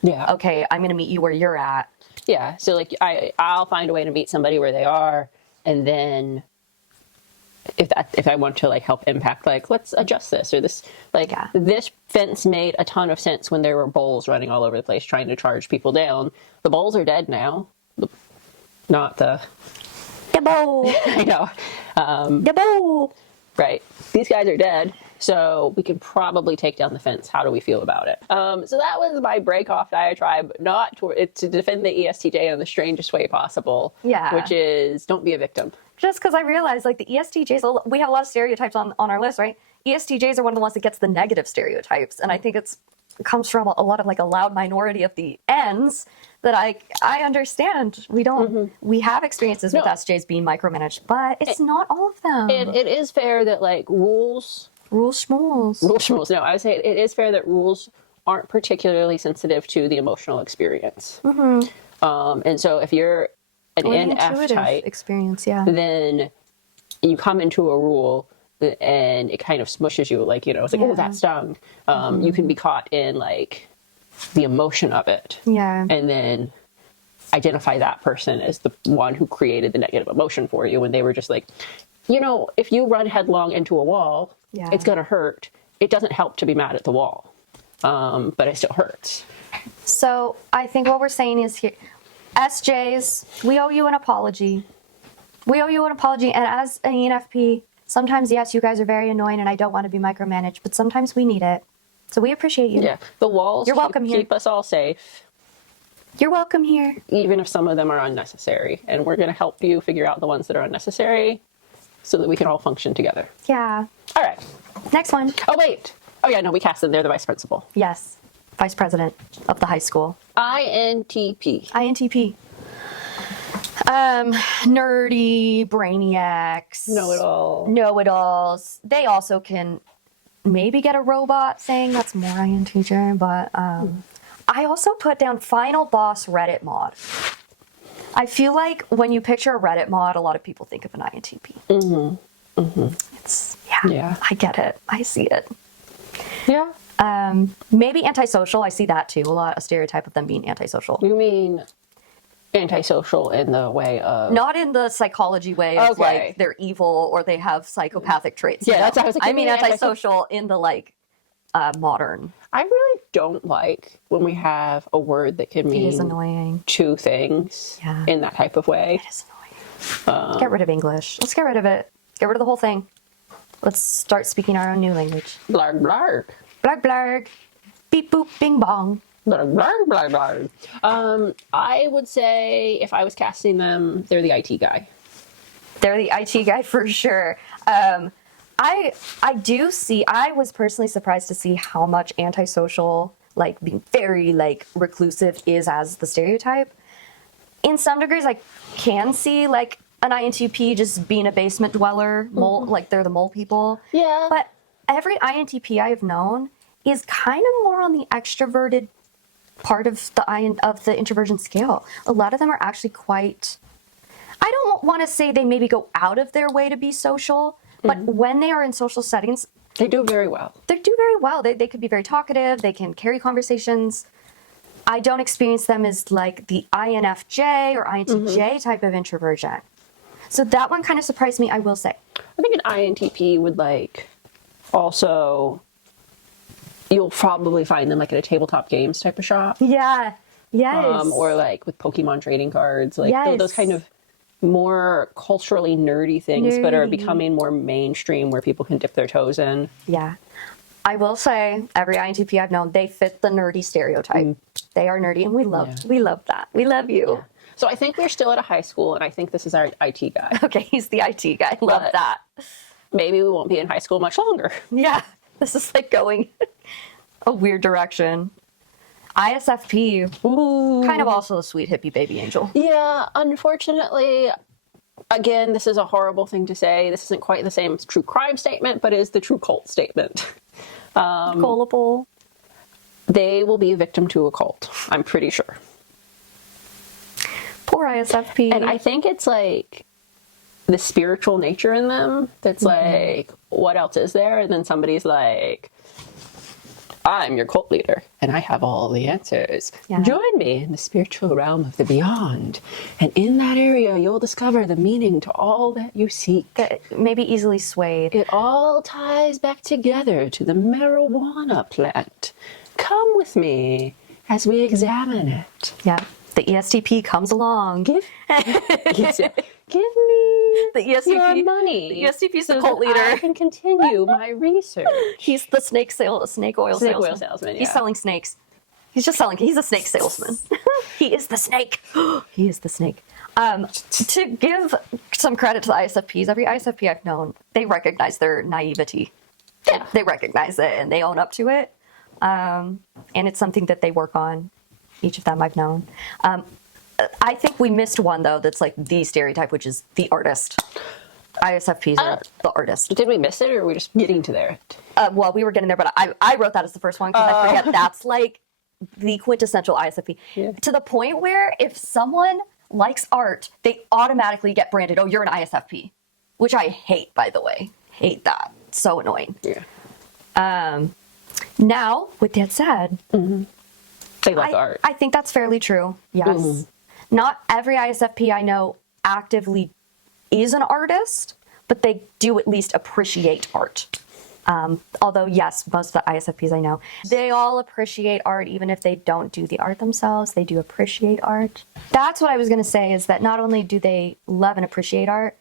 Yeah. okay, I'm going to meet you where you're at. Yeah. So like I'll find a way to meet somebody where they are, and then if I want to like help impact, like, let's adjust this or this, like, this fence made a ton of sense when there were bulls running all over the place trying to charge people down. The bulls are dead now. Not the Debo! I know. Debo! Right. These guys are dead, so we can probably take down the fence. How do we feel about it? So that was my break-off diatribe, not to defend the ESTJ in the strangest way possible. Yeah. Which is, don't be a victim. Just because I realized, like, the ESTJs, we have a lot of stereotypes on our list, right? ESTJs are one of the ones that gets the negative stereotypes, and I think it comes from a lot of, like, a loud minority of the Ns that I understand. We have experiences with SJs being micromanaged, but it's not all of them. It is fair that, like, rules schmools. No, I would say it is fair that rules aren't particularly sensitive to the emotional experience. And so if you're an NF type experience, then you come into a rule and it kind of smushes you, like, it's like, oh, that stung. You can be caught in, like, the emotion of it. Yeah. And then identify that person as the one who created the negative emotion for you when they were just like, if you run headlong into a wall, it's going to hurt. It doesn't help to be mad at the wall, but it still hurts. So I think what we're saying is here, SJs, we owe you an apology. We owe you an apology. And as an ENFP, sometimes, yes, you guys are very annoying and I don't want to be micromanaged, but sometimes we need it. So we appreciate you. Yeah, the walls You're welcome here. keep us all safe. You're welcome here. Even if some of them are unnecessary. And we're going to help you figure out the ones that are unnecessary so that we can all function together. Yeah. All right. Next one. Oh, wait. Oh, yeah, no, we cast them. They're the vice principal. Yes. Vice president of the high school. INTP. INTP. Nerdy, brainiacs, know-it-alls. They also can maybe get a robot saying that's more INTJ, but I also put down final boss Reddit mod. I feel like when you picture a Reddit mod, a lot of people think of an INTP. It's, yeah, I get it. I see it. Yeah. Maybe antisocial. I see that too. A lot of stereotype of them being antisocial. You mean antisocial in the way of... Not in the psychology way of like they're evil or they have psychopathic traits. Yeah, that's what I was like. I mean antisocial in the like modern. I really don't like when we have a word that can mean It is annoying. two things in that type of way. It is annoying. Get rid of English. Let's get rid of it. Get rid of the whole thing. Let's start speaking our own new language. Blarg, blarg. Blarg, blarg. Beep, boop, bing, bong. Blarg, blarg, blarg, blarg. I would say if I was casting them, they're the IT guy. They're the IT guy for sure. I was personally surprised to see how much antisocial, like being very like reclusive is as the stereotype. In some degrees, I can see like an INTP just being a basement dweller, mole, like they're the mole people. Yeah. But every INTP I have known is kind of more on the extroverted part of the introversion scale. A lot of them are actually quite, I don't want to say they maybe go out of their way to be social, but when they are in social settings, they do very well. They do very well. They could be very talkative. They can carry conversations. I don't experience them as like the INFJ or INTJ type of introversion. So that one kind of surprised me, I will say. I think an INTP would like also, you'll probably find them like at a tabletop games type of shop. Yeah. Yes. Or like with Pokemon trading cards, like those kind of more culturally nerdy things, but are becoming more mainstream where people can dip their toes in. Yeah. I will say every INTP I've known, they fit the nerdy stereotype. They are nerdy and we love that. We love you. Yeah. So I think we're still at a high school and I think this is our IT guy. Okay, he's the IT guy. Love that. Maybe we won't be in high school much longer. Yeah. This is like going a weird direction. ISFP, kind of also a sweet hippie baby angel. Yeah, unfortunately, again, this is a horrible thing to say. This isn't quite the same as true crime statement, but it is the true cult statement. Gullible. They will be a victim to a cult, I'm pretty sure. Poor ISFP. And I think it's like the spiritual nature in them that's like, what else is there? And then somebody's like, I'm your cult leader, and I have all the answers. Yeah. Join me in the spiritual realm of the beyond. And in that area, you'll discover the meaning to all that you seek. Maybe easily swayed. It all ties back together to the marijuana plant. Come with me as we examine it. Yeah, the ESTP comes along. Give me the ESTP, your money. The ESTP is the cult leader. I can continue my research. He's the snake oil salesman. Yeah. He's selling snakes. He's a snake salesman. He is the snake. He is the snake. To give some credit to the ISFPs, every ISFP I've known, they recognize their naivety. Yeah. They recognize it and they own up to it. And it's something that they work on. Each of them I've known. I think we missed one, though, that's like the stereotype, which is the artist. ISFPs are the artist. Did we miss it, or are we just getting to there? Well, we were getting there, but I wrote that as the first one because I forget that's like the quintessential ISFP. Yeah. To the point where if someone likes art, they automatically get branded, oh, you're an ISFP, which I hate, by the way. Hate that. So annoying. Yeah. Now, with that said... They like art. I think that's fairly true. Yes. Not every ISFP I know actively is an artist, but they do at least appreciate art. Although, yes, most of the ISFPs I know, they all appreciate art, even if they don't do the art themselves. They do appreciate art. That's what I was going to say, is that not only do they love and appreciate art,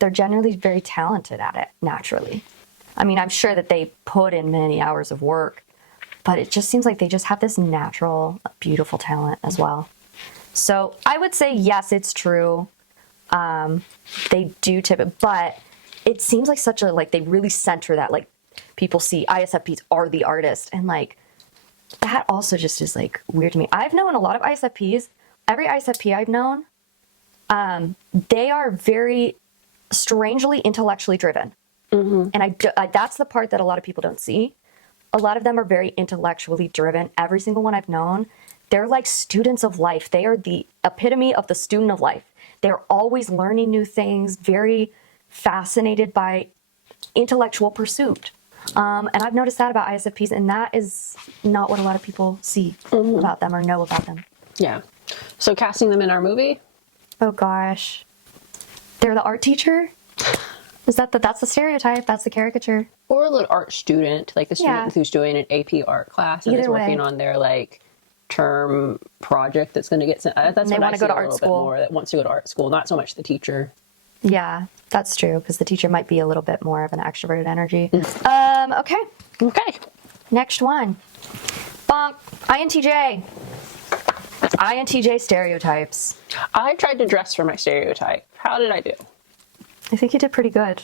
they're generally very talented at it, naturally. I mean, I'm sure that they put in many hours of work, but it just seems like they just have this natural, beautiful talent as well. So I would say, yes, it's true. They do tip it, but it seems like such a, like, they really center that, like, people see ISFPs are the artist. And, like, that also just is, like, weird to me. I've known a lot of ISFPs. Every ISFP I've known They are very strangely intellectually driven. And that's the part that a lot of people don't see. A lot of them are very intellectually driven. Every single one I've known, they're like students of life. They are the epitome of the student of life. They're always learning new things, very fascinated by intellectual pursuit. And I've noticed that about ISFPs, and that is not what a lot of people see about them or know about them. Yeah. So casting them in our movie? Oh gosh. They're the art teacher? That's the stereotype, that's the caricature. Or the art student, like the student who's doing an AP art class and is working on their like term project that's going to get sent. That's they want to go to art school. More, that wants to go to art school, not so much the teacher. Yeah, that's true, because the teacher might be a little bit more of an extroverted energy. Okay. Next one. Bonk. INTJ. INTJ stereotypes. I tried to dress for my stereotype. How did I do? I think you did pretty good.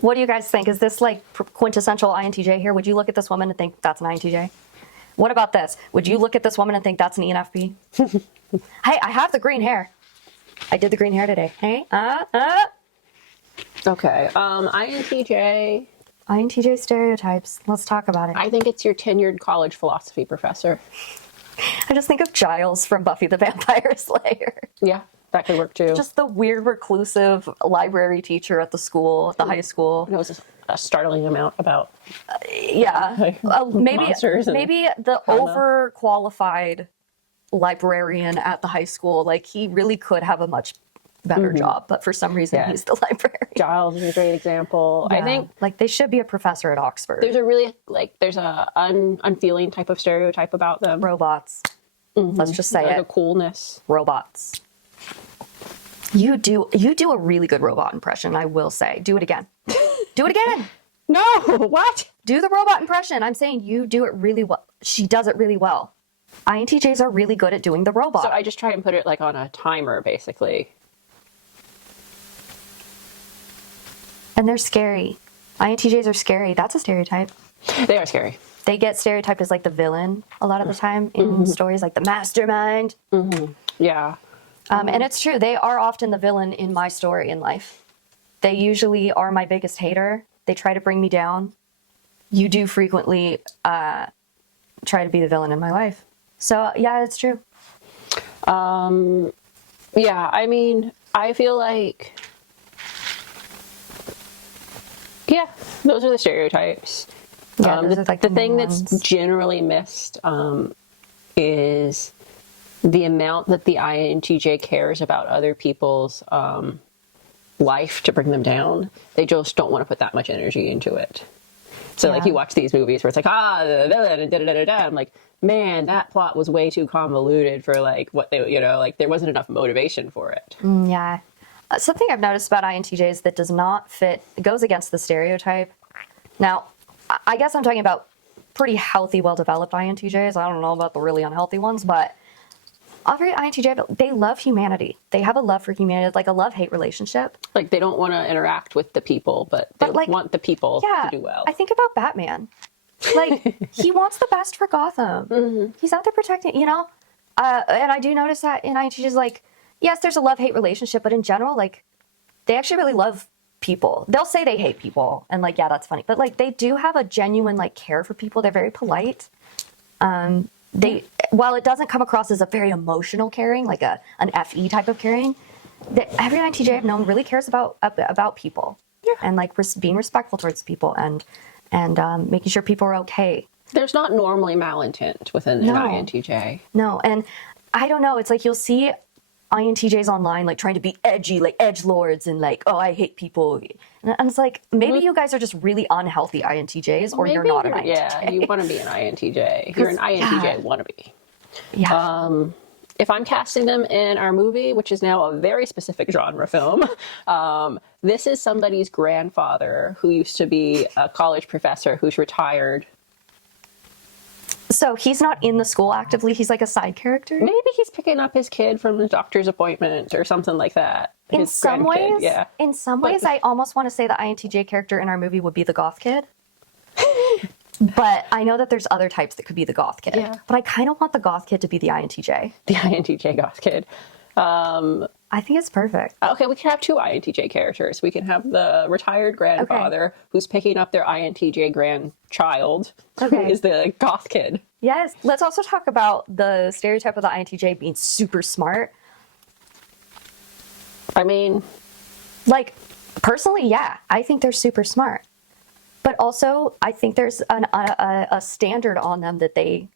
What do you guys think? Is this like quintessential INTJ here? Would you look at this woman and think that's an INTJ? What about this? Would you look at this woman and think that's an ENFP? Hey, I have the green hair. I did the green hair today. Hey, Okay, INTJ. INTJ stereotypes. Let's talk about it. I think it's your tenured college philosophy professor. I just think of Giles from Buffy the Vampire Slayer. Yeah, that could work too. Just the weird reclusive library teacher at the school, at the high school. It was a startling amount about maybe monsters and the overqualified librarian at the high school. Like, he really could have a much better job, but for some reason he's the librarian. Giles is a great example. Yeah. I think like they should be a professor at Oxford. there's a really there's a unfeeling type of stereotype about them. Robots. Let's just say like it. a coolness. Robots. You do a really good robot impression, I will say. Do it again. Do it again. No, what? Do the robot impression. I'm saying you do it really well. She does it really well. INTJs are really good at doing the robot. So I just try and put it like on a timer, basically. And they're scary. INTJs are scary. That's a stereotype. They are scary. They get stereotyped as like the villain a lot of the time in stories, like the mastermind. Yeah. And it's true. They are often the villain in my story in life. They usually are my biggest hater. They try to bring me down. You do frequently try to be the villain in my life. So yeah, it's true. Yeah, I mean, I feel like, yeah, those are the stereotypes. Yeah, those are like the the thing main that's ones. generally missed is the amount that the INTJ cares about other people's life to bring them down. They just don't want to put that much energy into it. So like you watch these movies where it's like, the villain and da-da-da-da-da. I'm like, man, that plot was way too convoluted for like what they, like there wasn't enough motivation for it. Yeah. Something I've noticed about INTJs that does not fit, goes against the stereotype. Now, I guess I'm talking about pretty healthy, well-developed INTJs. I don't know about the really unhealthy ones, but every INTJ, they love humanity. They have a love for humanity, like a love-hate relationship. Like they don't want to interact with the people, but they like, want the people to do well. I think about Batman. Like, he wants the best for Gotham. He's out there protecting, and I do notice that in INTJs, like, yes, there's a love-hate relationship, but in general, like, they actually really love people. They'll say they hate people, and like, yeah, that's funny. But like, they do have a genuine like care for people. They're very polite. While it doesn't come across as a very emotional caring, like an FE type of caring, every INTJ I've known really cares about people, and like being respectful towards people and making sure people are okay. There's not normally malintent within an INTJ. No, and I don't know. It's like you'll see INTJs online like trying to be edgy, like edgelords, and like, oh, I hate people. And it's like, maybe you guys are just really unhealthy INTJs, or you're not an INTJ. Yeah, you want to be an INTJ. You're an INTJ wannabe. Yeah. If I'm casting them in our movie, which is now a very specific genre film, this is somebody's grandfather who used to be a college professor who's retired. So he's not in the school actively. He's like a side character. Maybe he's picking up his kid from the doctor's appointment or something like that. In some ways, I almost want to say the INTJ character in our movie would be the goth kid. But I know that there's other types that could be the goth kid. Yeah. But I kind of want the goth kid to be the INTJ. The INTJ goth kid. I I think it's perfect. Okay, we can have two INTJ characters. We can have the retired grandfather who's picking up their INTJ grandchild, who is the goth kid. Yes. Let's also talk about the stereotype of the INTJ being super smart. I mean, like, personally, yeah, I think they're super smart. But also, I think there's a standard on them that they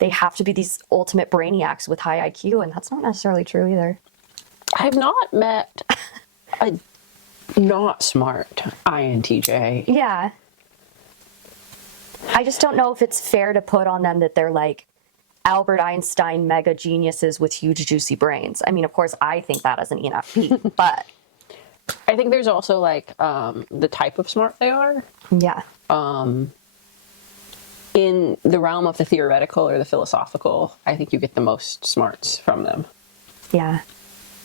have to be these ultimate brainiacs with high IQ, and that's not necessarily true either. I've not met a not smart INTJ. Yeah. I just don't know if it's fair to put on them that they're like Albert Einstein mega geniuses with huge juicy brains. I mean, of course, I think that as an ENFP, but I think there's also like the type of smart they are. yeah. In the realm of the theoretical or the philosophical, I think you get the most smarts from them. Yeah.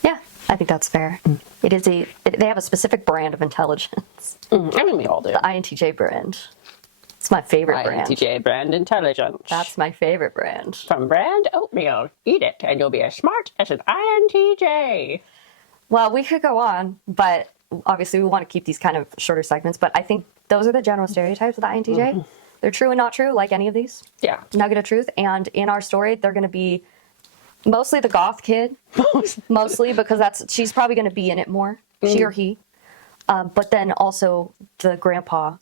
Yeah, I think that's fair. It is they have a specific brand of intelligence. I mean, we all do. The INTJ brand. It's my favorite brand. INTJ brand intelligence. That's my favorite brand. From brand oatmeal. Eat it and you'll be as smart as an INTJ. Well, we could go on, but obviously we want to keep these kind of shorter segments, but I think those are the general stereotypes of the INTJ. They're true and not true, like any of these. Yeah. Nugget of truth. And in our story, they're going to be mostly the goth kid. Mostly because she's probably going to be in it more. She or he. But then also the grandpa.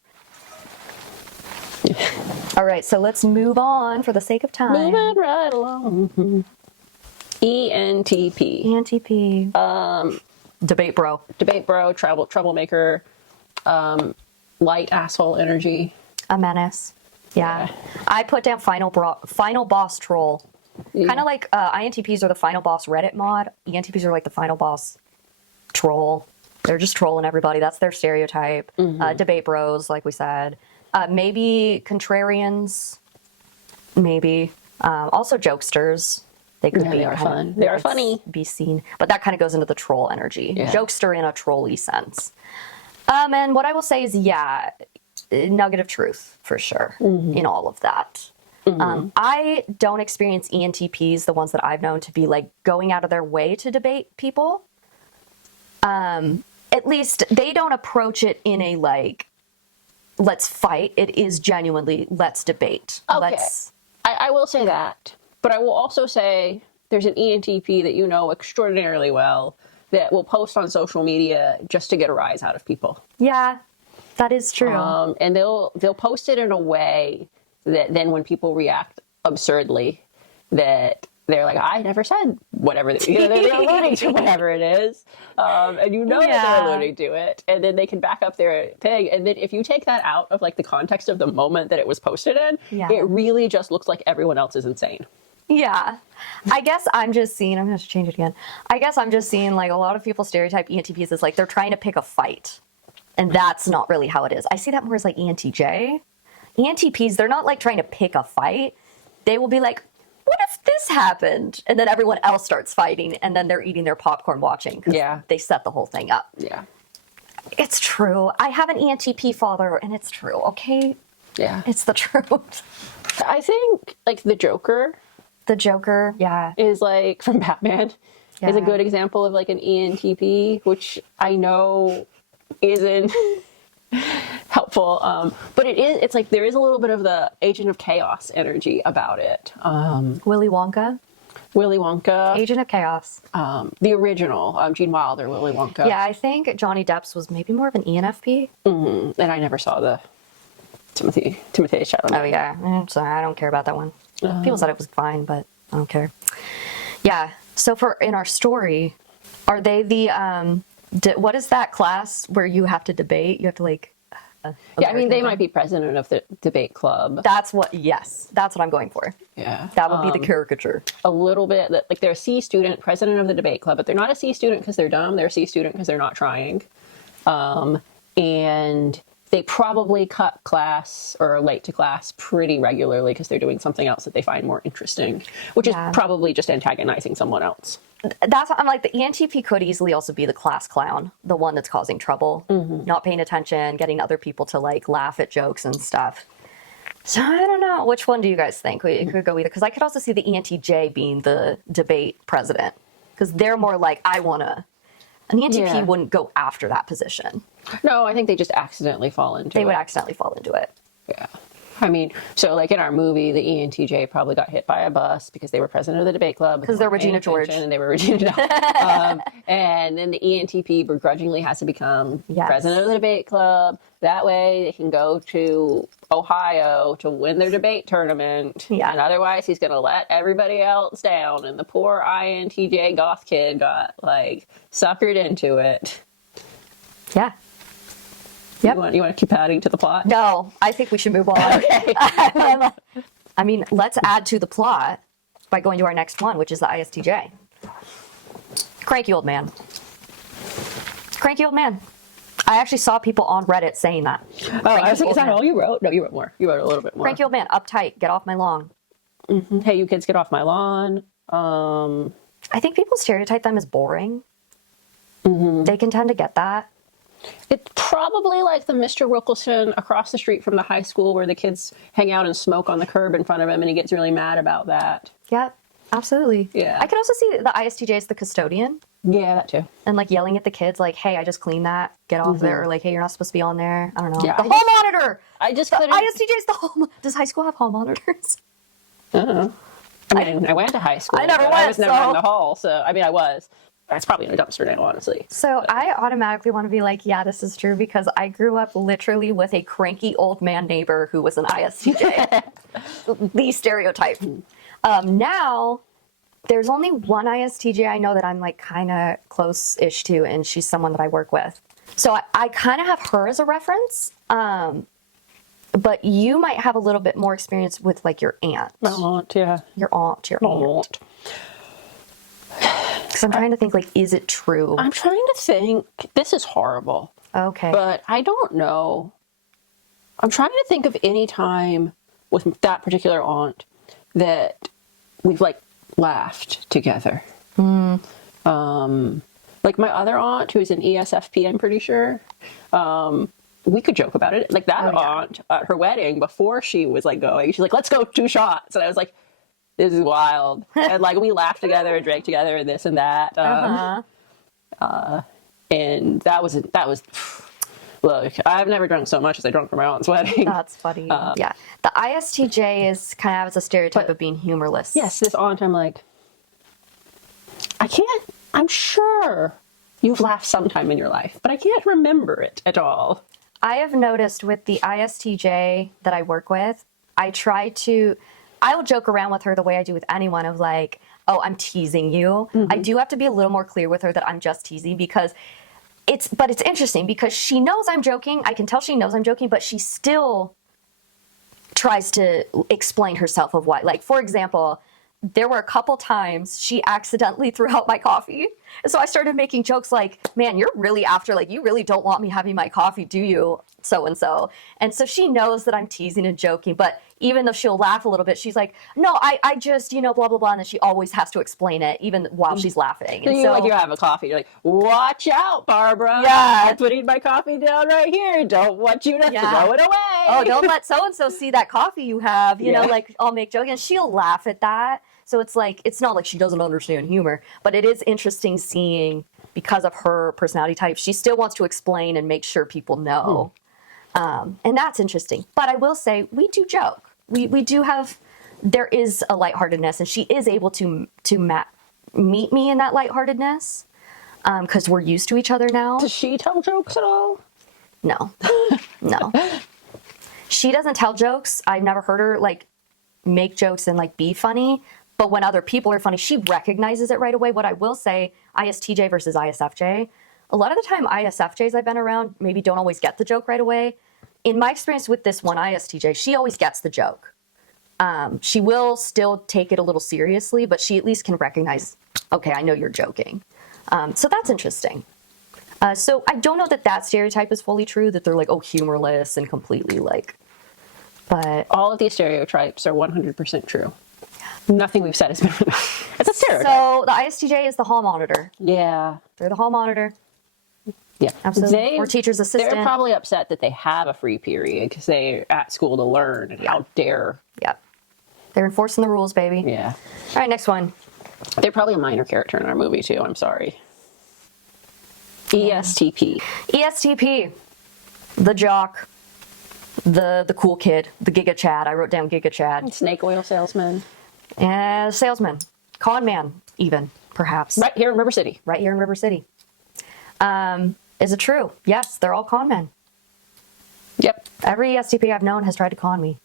All right, so let's move on for the sake of time. Moving right along. ENTP. ENTP. Debate bro. Debate bro, troublemaker, light asshole energy. A menace. Yeah. I put down final boss troll. Kind of like INTPs are the final boss Reddit mod. ENTPs are like the final boss troll. They're just trolling everybody. That's their stereotype. Debate bros, like we said. Maybe contrarians. Maybe. Also jokesters. They could be. They are fun. They are funny. Be seen. But that kind of goes into the troll energy. Yeah. Jokester in a trolly sense. And what I will say is, yeah, nugget of truth for sure in all of that. I don't experience ENTPs, the ones that I've known, to be like going out of their way to debate people. At least they don't approach it in a like, let's fight. It is genuinely, let's debate. Okay. I will say that. But I will also say there's an ENTP that you know extraordinarily well that will post on social media just to get a rise out of people. Yeah, that is true. And they'll post it in a way that then when people react absurdly, that they're like, I never said whatever. They're alluding to whatever it is. And that they're alluding to it. And then they can back up their thing. And then if you take that out of like the context of the moment that it was posted in, it really just looks like everyone else is insane. Yeah. I guess I'm just seeing, I'm going to change it again. I guess I'm just seeing like a lot of people stereotype ENTPs as like they're trying to pick a fight. And that's not really how it is. I see that more as like ENTJ. ENTPs, they're not like trying to pick a fight. They will be like, what if this happened? And then everyone else starts fighting and then they're eating their popcorn watching because they set the whole thing up. Yeah. It's true. I have an ENTP father and it's true, okay? Yeah. It's the truth. I think like the Joker. The Joker, yeah. Is like from Batman. Is a good example of like an ENTP, which I know isn't helpful. But it's like there is a little bit of the Agent of Chaos energy about it. Willy Wonka. Agent of Chaos. The original, Gene Wilder, Willy Wonka. Yeah, I think Johnny Depp's was maybe more of an ENFP. And I never saw the Timothée Chalamet. Oh yeah, sorry, I don't care about that one. People said it was fine, but I don't care. Yeah. So in our story, are they the what is that class where you have to debate? You have to like. Yeah, I mean they might be president of the debate club. That's what I'm going for. Yeah, that would be the caricature. A little bit that like they're a C student, president of the debate club, but they're not a C student because they're dumb. They're a C student because they're not trying, and they probably cut class or are late to class pretty regularly because they're doing something else that they find more interesting, which is probably just antagonizing someone else. I'm like, the ENTP could easily also be the class clown, the one that's causing trouble, not paying attention, getting other people to like laugh at jokes and stuff. So I don't know. Which one do you guys think? It could go either. Because I could also see the ENTJ being the debate president. because they're more like, I want to. An ENTP wouldn't go after that position. No, I think they just accidentally fall into it. They would accidentally fall into it. Yeah. I mean, so like in our movie, the ENTJ probably got hit by a bus because they were president of the debate club. Because they're Regina George. And they were Regina. And then the ENTP begrudgingly has to become president of the debate club. That way they can go to Ohio to win their debate tournament. Yeah. And otherwise he's going to let everybody else down. And the poor INTJ goth kid got like suckered into it. Yeah. Yep. You want to keep adding to the plot? No, I think we should move on. Okay. I mean, let's add to the plot by going to our next one, which is the ISTJ. Cranky old man. Cranky old man. I actually saw people on Reddit saying that. Oh, I was like, is that all you wrote? No, you wrote more. You wrote a little bit more. Cranky old man, uptight, get off my lawn. Mm-hmm. Hey, you kids, get off my lawn. I think people stereotype them as boring. Mm-hmm. They can tend to get that. It's probably like the Mr. Wilkerson across the street from the high school where the kids hang out and smoke on the curb in front of him and he gets really mad about that. Yep, absolutely. Yeah. I can also see the ISTJ as the custodian. Yeah, that too. And like yelling at the kids like, hey, I just cleaned that. Get off there. Or like, hey, you're not supposed to be on there. I don't know. Yeah, the hall monitor. I just the couldn't. ISTJ is the hall. Does high school have hall monitors? I mean, I went to high school. I never went. I was never in the hall. So, I mean, I was. That's probably in a dumpster now, honestly. So I automatically want to be like, yeah, this is true because I grew up literally with a cranky old man neighbor who was an ISTJ. The stereotype. Now, there's only one ISTJ I know that I'm like kind of close-ish to, and she's someone that I work with. So I kind of have her as a reference, but you might have a little bit more experience with like your aunt. My aunt, yeah. Your aunt. Because I'm trying to think, like, is it true? I'm trying to think. This is horrible. Okay. But I don't know. I'm trying to think of any time with that particular aunt that we've, like, laughed together. Like, my other aunt, who's an ESFP, I'm pretty sure, we could joke about it. Like, that aunt at her wedding, before she was, like, going, she's like, let's go 2 shots. And I was like, this is wild. And like we laughed together and drank together and this and that. And that was look, I've never drunk so much as I drunk for my aunt's wedding. That's funny. Yeah. The ISTJ is kind of as a stereotype of being humorless. Yes, this aunt, I'm like, I'm sure you've laughed sometime in your life, but I can't remember it at all. I have noticed with the ISTJ that I work with, I will joke around with her the way I do with anyone of like, oh, I'm teasing you. I do have to be a little more clear with her that I'm just teasing because it's interesting because she knows I'm joking. I can tell she knows I'm joking, but she still tries to explain herself of why. Like, for example, there were a couple times she accidentally threw out my coffee. And so I started making jokes like, man, you're really after, like, you really don't want me having my coffee, do you? So-and-so. And so she knows that I'm teasing and joking, but even though she'll laugh a little bit, she's like, no, I just, blah, blah, blah. And then she always has to explain it, even while she's laughing. And so like you have a coffee. You're like, watch out, Barbara. Yeah. I'm putting my coffee down right here. Don't want you to throw it away. Oh, don't let so-and-so see that coffee you have. You know, like I'll make jokes and she'll laugh at that. So it's like, it's not like she doesn't understand humor, but it is interesting seeing because of her personality type, she still wants to explain and make sure people know. And that's interesting. But I will say, we do joke. We do have, there is a lightheartedness, and she is able to meet me in that lightheartedness because we're used to each other now. Does she tell jokes at all? No. No. She doesn't tell jokes. I've never heard her like make jokes and like be funny. But when other people are funny, she recognizes it right away. What I will say, ISTJ versus ISFJ, a lot of the time ISFJs I've been around maybe don't always get the joke right away. In my experience with this one ISTJ, she always gets the joke. She will still take it a little seriously, but she at least can recognize, okay, I know you're joking. So that's interesting. So I don't know that stereotype is fully true, that they're like, oh, humorless and completely like, but... All of these stereotypes are 100% true. Nothing we've said has been it's a stereotype. So the ISTJ is the hall monitor. Yeah. They're the hall monitor. Yeah. Absolutely. Or teacher's assistant. They're probably upset that they have a free period because they're at school to learn, and how dare. Yep. They're enforcing the rules, baby. Yeah. All right, next one. They're probably a minor character in our movie too. I'm sorry. ESTP. ESTP, the jock, the cool kid, the Giga Chad. I wrote down Giga Chad. Snake oil salesman. Salesman, con man, even perhaps. Right here in River City. Right here in River City. Is it true? Yes, they're all con men. Yep. Every ESTP I've known has tried to con me.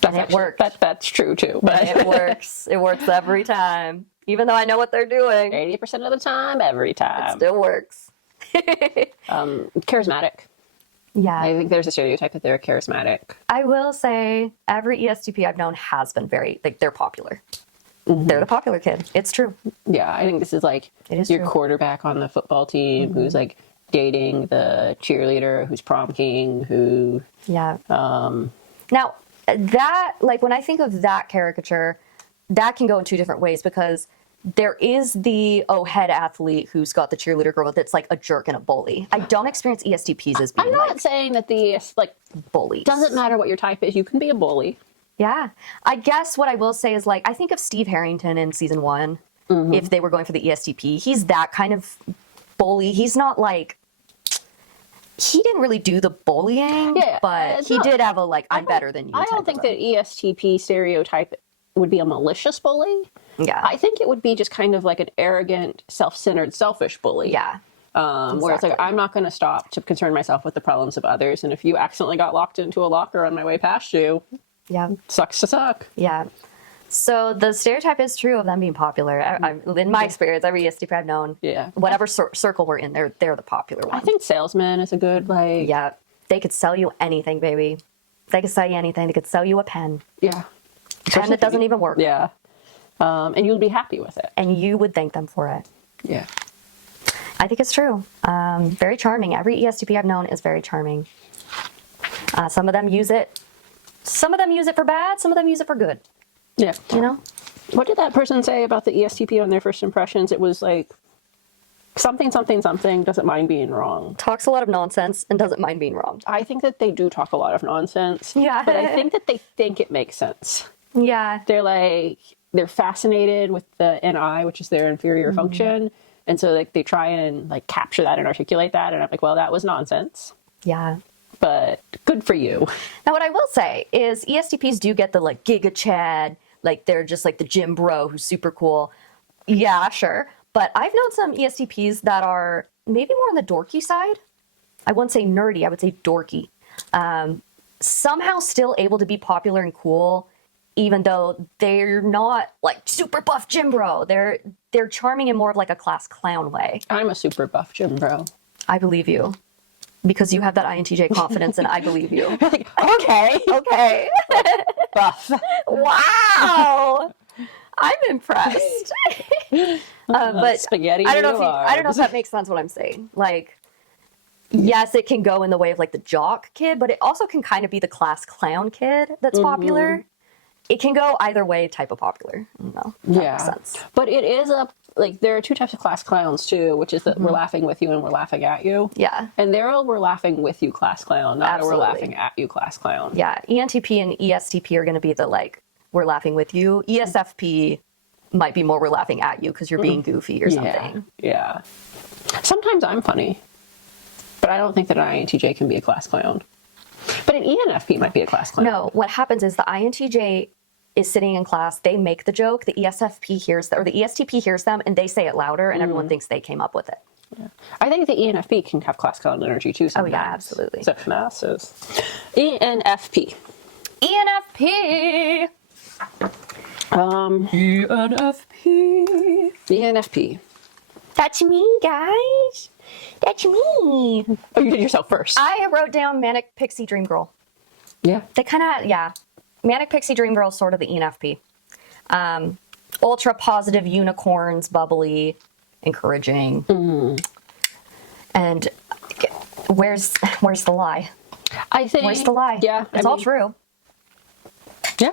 That's And it worked. That's true too. But It works. It works every time. Even though I know what they're doing, 80% of the time, every time. it still works. Charismatic. Yeah. I think there's a stereotype that they're charismatic. I will say every ESTP I've known has been very, like, they're popular. They're the popular kid. It's true. Yeah, I think this is like It is your true. quarterback on the football team who's like dating the cheerleader who's prom king who Yeah. Now, that, like, when I think of that caricature, that can go in two different ways because there is the head athlete who's got the cheerleader girl that's like a jerk and a bully. I don't experience ESTPs as being I'm not like saying that the like bullies. doesn't matter what your type is, you can be a bully. Yeah. I guess what I will say is, like, I think of Steve Harrington in season 1, if they were going for the ESTP, he's that kind of bully. He's not like, he didn't really do the bullying, Yeah, but he did have a, like, I'm better than you. I don't think that ESTP stereotype would be a malicious bully. Yeah. I think it would be just kind of like an arrogant, self-centered, selfish bully. Yeah. Where it's like, Exactly. I'm not going to stop to concern myself with the problems of others. And if you accidentally got locked into a locker on my way past you, Yeah. sucks to suck. Yeah. So the stereotype is true of them being popular. In my experience, every ESTP I've known, Yeah. whatever circle we're in, they're the popular one. I think salesman is a good, like... Yeah. They could sell you anything, baby. They could sell you anything. They could sell you a pen. Yeah. Pen that doesn't even work. Yeah. And you'll be happy with it. And you would thank them for it. Yeah. I think it's true. Very charming. Every ESTP I've known is very charming. Some of them use it. Some of them use it for bad. Some of them use it for good. Yeah. You know? What did that person say about the ESTP on their first impressions? It was like, something, something, something, doesn't mind being wrong. Talks a lot of nonsense and doesn't mind being wrong. I think that they do talk a lot of nonsense. Yeah. But I think that they think it makes sense. Yeah. They're like, they're fascinated with the NI, which is their inferior function. And so like they try and like capture that and articulate that. And I'm like, well, that was nonsense, Yeah. but good for you. Now, what I will say is ESTPs do get the, like, Giga Chad, like, they're just like the gym bro who's super cool. Yeah, sure. But I've known some ESTPs that are maybe more on the dorky side. I wouldn't say nerdy, I would say dorky. Somehow still able to be popular and cool, even though they're not like super buff gym bro. They're charming in more of like a class clown way. I'm a super buff gym bro. I believe you. Because you have that INTJ confidence and I believe you. Okay. Okay. Buff. Wow. I'm impressed. But Spaghetti I don't know noodle if that makes sense what I'm saying. Like, yes, it can go in the way of like the jock kid, but it also can kind of be the class clown kid that's popular. It can go either way type of popular. I don't know. If that makes sense. But it is like there are two types of class clowns too, which is that we're laughing with you and we're laughing at you. Yeah. And they're all we're laughing with you class clown, not a we're Absolutely. laughing at you class clown. Yeah. ENTP and ESTP are going to be the like, we're laughing with you. ESFP might be more we're laughing at you because you're being goofy or something. Yeah. Sometimes I'm funny, but I don't think that an INTJ can be a class clown. But an ENFP might be a class clown. No, what happens is the INTJ is sitting in class, they make the joke, the ESFP hears or the ESTP hears them and they say it louder and everyone thinks they came up with it. Yeah. I think the ENFP can have class clown energy too sometimes. Oh yeah, absolutely. Except for masses. ENFP. ENFP! ENFP. That's me, guys. That's me. Oh, you did yourself first. I wrote down Manic Pixie Dream Girl. Yeah. They kind of, yeah. Manic Pixie Dream Girl is sort of the ENFP. Ultra positive unicorns, bubbly, encouraging. And where's the lie? I think. Where's the lie? Yeah. It's all true. Yeah.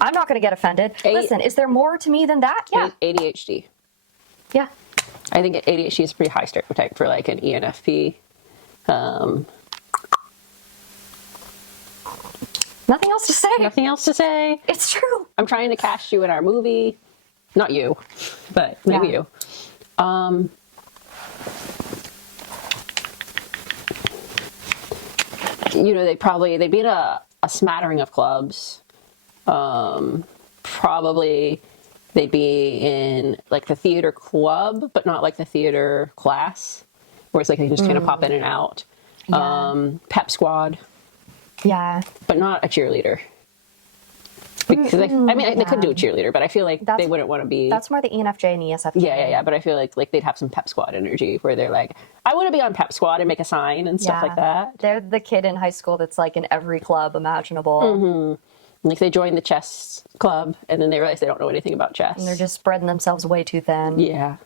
I'm not going to get offended. Listen, is there more to me than that? Yeah. ADHD. Yeah. I think ADHD is a pretty high stereotype for like an ENFP. Nothing else to say. Nothing else to say. It's true. I'm trying to cast you in our movie. Not you, but maybe you. They'd be in a smattering of clubs. Probably they'd be in like the theater club, but not like the theater class, where it's like they just kind of pop in and out. Yeah. Pep squad, Yeah. but not a cheerleader. Because they could do a cheerleader, but I feel like they wouldn't want to be. That's more the ENFJ and ESFJ. Yeah. But I feel like they'd have some pep squad energy where they're like, I want to be on pep squad and make a sign and stuff like that. They're the kid in high school that's like in every club imaginable. Like they join the chess club and then they realize they don't know anything about chess. And they're just spreading themselves way too thin. Yeah.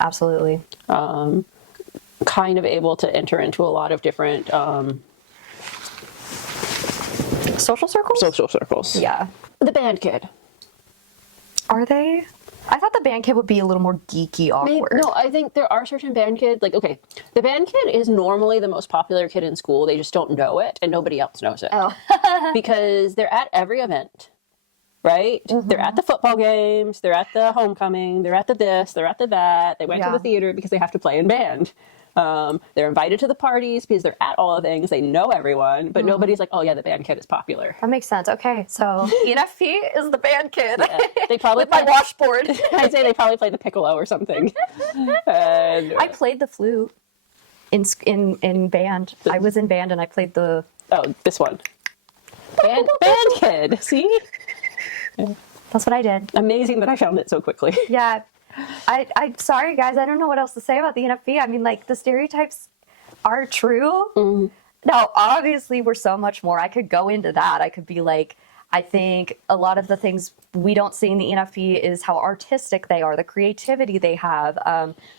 Absolutely. Kind of able to enter into a lot of different social circles? Yeah. The band kid. Are they? I thought the band kid would be a little more geeky, awkward. No, I think there are certain band kids. Like, okay, the band kid is normally the most popular kid in school. They just don't know it, and nobody else knows it. Oh. Because they're at every event, right? They're at the football games. They're at the homecoming. They're at the this. They're at the that. They went to the theater because they have to play in band. They're invited to the parties because they're at all the things. They know everyone, but nobody's like, oh yeah, the band kid is popular. That makes sense. Okay, so ENFP is the band kid. Yeah. They probably with my washboard. I'd say they probably play the piccolo or something. And, I played the flute in band. I was in band and I played the. Oh, this one. Band kid. See? That's what I did. Amazing that I found it so quickly. Yeah. I'm sorry, guys. I don't know what else to say about the ENFP. I mean, like, the stereotypes are true. Now, obviously, we're so much more. I could go into that. I could be like, I think a lot of the things we don't see in the ENFP is how artistic they are, the creativity they have,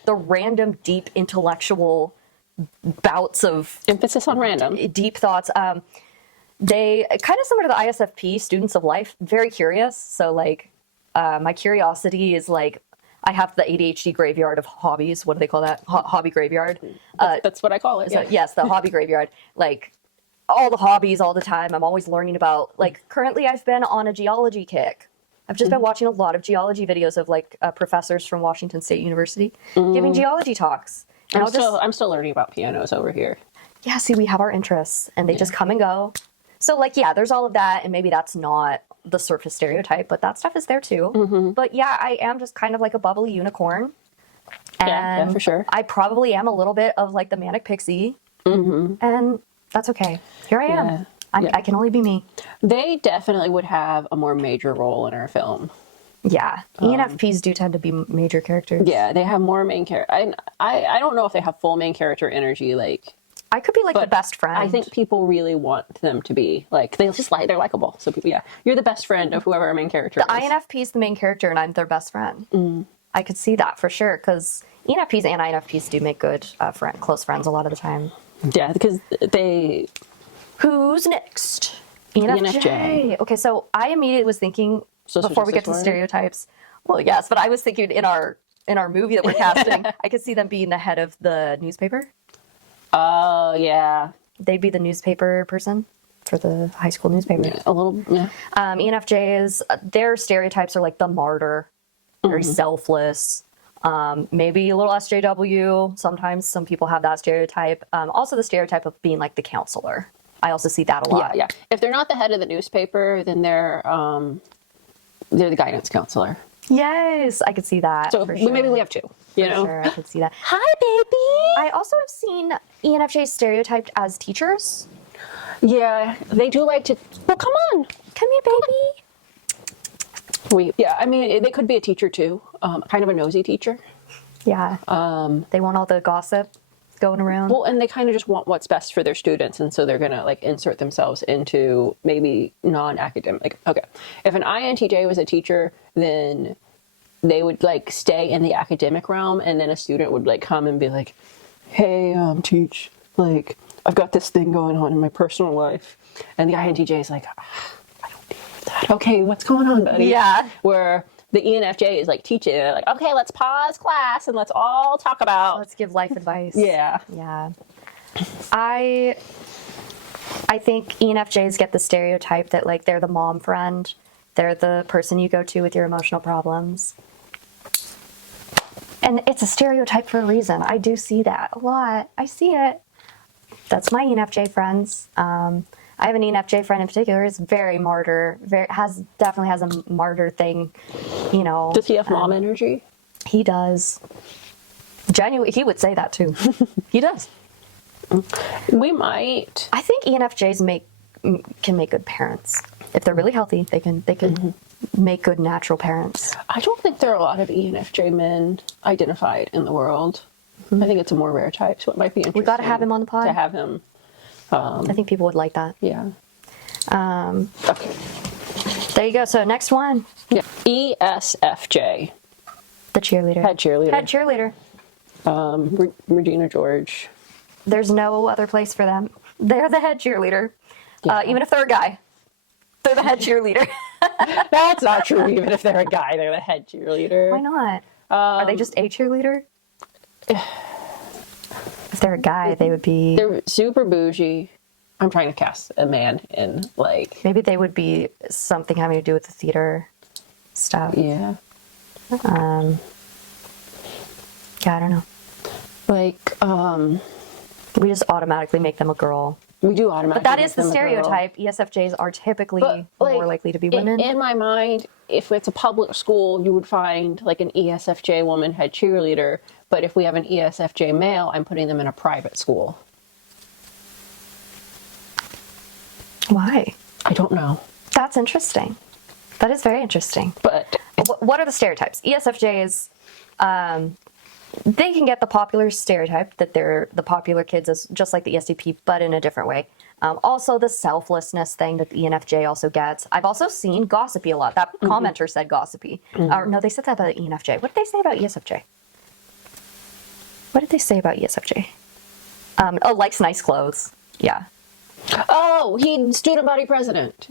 the random, deep intellectual bouts of... Emphasis on random. Deep thoughts. They, kind of similar to the ISFP, students of life, very curious. So, like, my curiosity is, like, I have the ADHD graveyard of hobbies. What do they call that? Hobby graveyard. That's what I call it. So, yes, the hobby graveyard. Like, all the hobbies all the time. I'm always learning about, like, currently I've been on a geology kick. I've just been watching a lot of geology videos of, like, professors from Washington State University giving geology talks. And I'm still learning about pianos over here. Yeah, see, we have our interests, and they just come and go. So, like, yeah, there's all of that, and maybe that's not the surface stereotype, but that stuff is there too. But yeah, I am just kind of like a bubbly unicorn. And yeah, for sure. I probably am a little bit of like the manic pixie. And that's okay. Here I am. I can only be me. They definitely would have a more major role in our film. Yeah. ENFPs do tend to be major characters. Yeah, they have more main character. I don't know if they have full main character energy, like... I could be like the best friend. I think people really want them to be like they're likable. So people, you're the best friend of whoever our main character is. The INFP is the main character, and I'm their best friend. I could see that for sure because ENFPs and INFPs do make good close friends a lot of the time. Yeah, because they. Who's next? ENFJ. Okay, so I immediately was thinking before we get to stereotypes. Well, yes, but I was thinking in our movie that we're casting, I could see them being the head of the newspaper. Oh, yeah. They'd be the newspaper person for the high school newspaper. Yeah, a little, yeah. ENFJs, their stereotypes are like the martyr, very selfless, maybe a little SJW. Sometimes some people have that stereotype. Also the stereotype of being like the counselor. I also see that a lot. Yeah. If they're not the head of the newspaper, then they're the guidance counselor. Yes, I could see that. So maybe we have two. Sure, I could see that. Hi, baby. I also have seen ENFJs stereotyped as teachers. Yeah, they do like to. Well, come on, come here, baby. I mean, they could be a teacher too, kind of a nosy teacher. Yeah. They want all the gossip going around. Well, and they kind of just want what's best for their students, and so they're gonna like insert themselves into maybe non-academic. Like, okay, if an INTJ was a teacher, then they would like stay in the academic realm, and then a student would like come and be like, hey, teach, like, I've got this thing going on in my personal life. And the INTJ is like, I don't deal with that. Okay, what's going on, buddy? Yeah. Where the ENFJ is like teaching, and they're like, okay, let's pause class and let's all talk about. Let's give life advice. Yeah. Yeah. I think ENFJs get the stereotype that like they're the mom friend. They're the person you go to with your emotional problems. And it's a stereotype for a reason. I do see that a lot. I see it. That's my ENFJ friends. I have an ENFJ friend in particular. Is very martyr. Definitely has a martyr thing. You know. Does he have mom energy? He does. Genuinely, he would say that too. He does. We might. I think ENFJs can make good parents if they're really healthy. They can make good natural parents. I don't think there are a lot of ENFJ men identified in the world. I think it's a more rare type, so it might be interesting. We got to have him on the pod. To have him. I think people would like that. Yeah. Okay. There you go. So next one. Yeah. ESFJ. The cheerleader. Head cheerleader. Head cheerleader. Regina George. There's no other place for them. They're the head cheerleader. Yeah. Even if they're a guy, they're the head cheerleader. That's not true. Even if they're a guy, they're the head cheerleader. Why not? Are they just a cheerleader? If they're a guy, they would be... They're super bougie. I'm trying to cast a man in, like... Maybe they would be something having to do with the theater stuff. Yeah. Yeah, I don't know. Like, We just automatically make them a girl. we do automatically. But that is the make them a girl. stereotype. ESFJs are typically But, like, more likely to be women. In my mind, if it's a public school, you would find like an ESFJ woman head cheerleader. But if we have an ESFJ male, I'm putting them in a private school. Why? I don't know. That's interesting. That is very interesting. But What are the stereotypes? ESFJs, they can get the popular stereotype that they're the popular kids, as just like the ESTP, but in a different way. Also, the selflessness thing that the ENFJ also gets. I've also seen gossipy a lot. That commenter said gossipy. Or no, they said that about ENFJ. What did they say about ESFJ? What did they say about ESFJ? Likes nice clothes. Yeah. oh, he's student body president.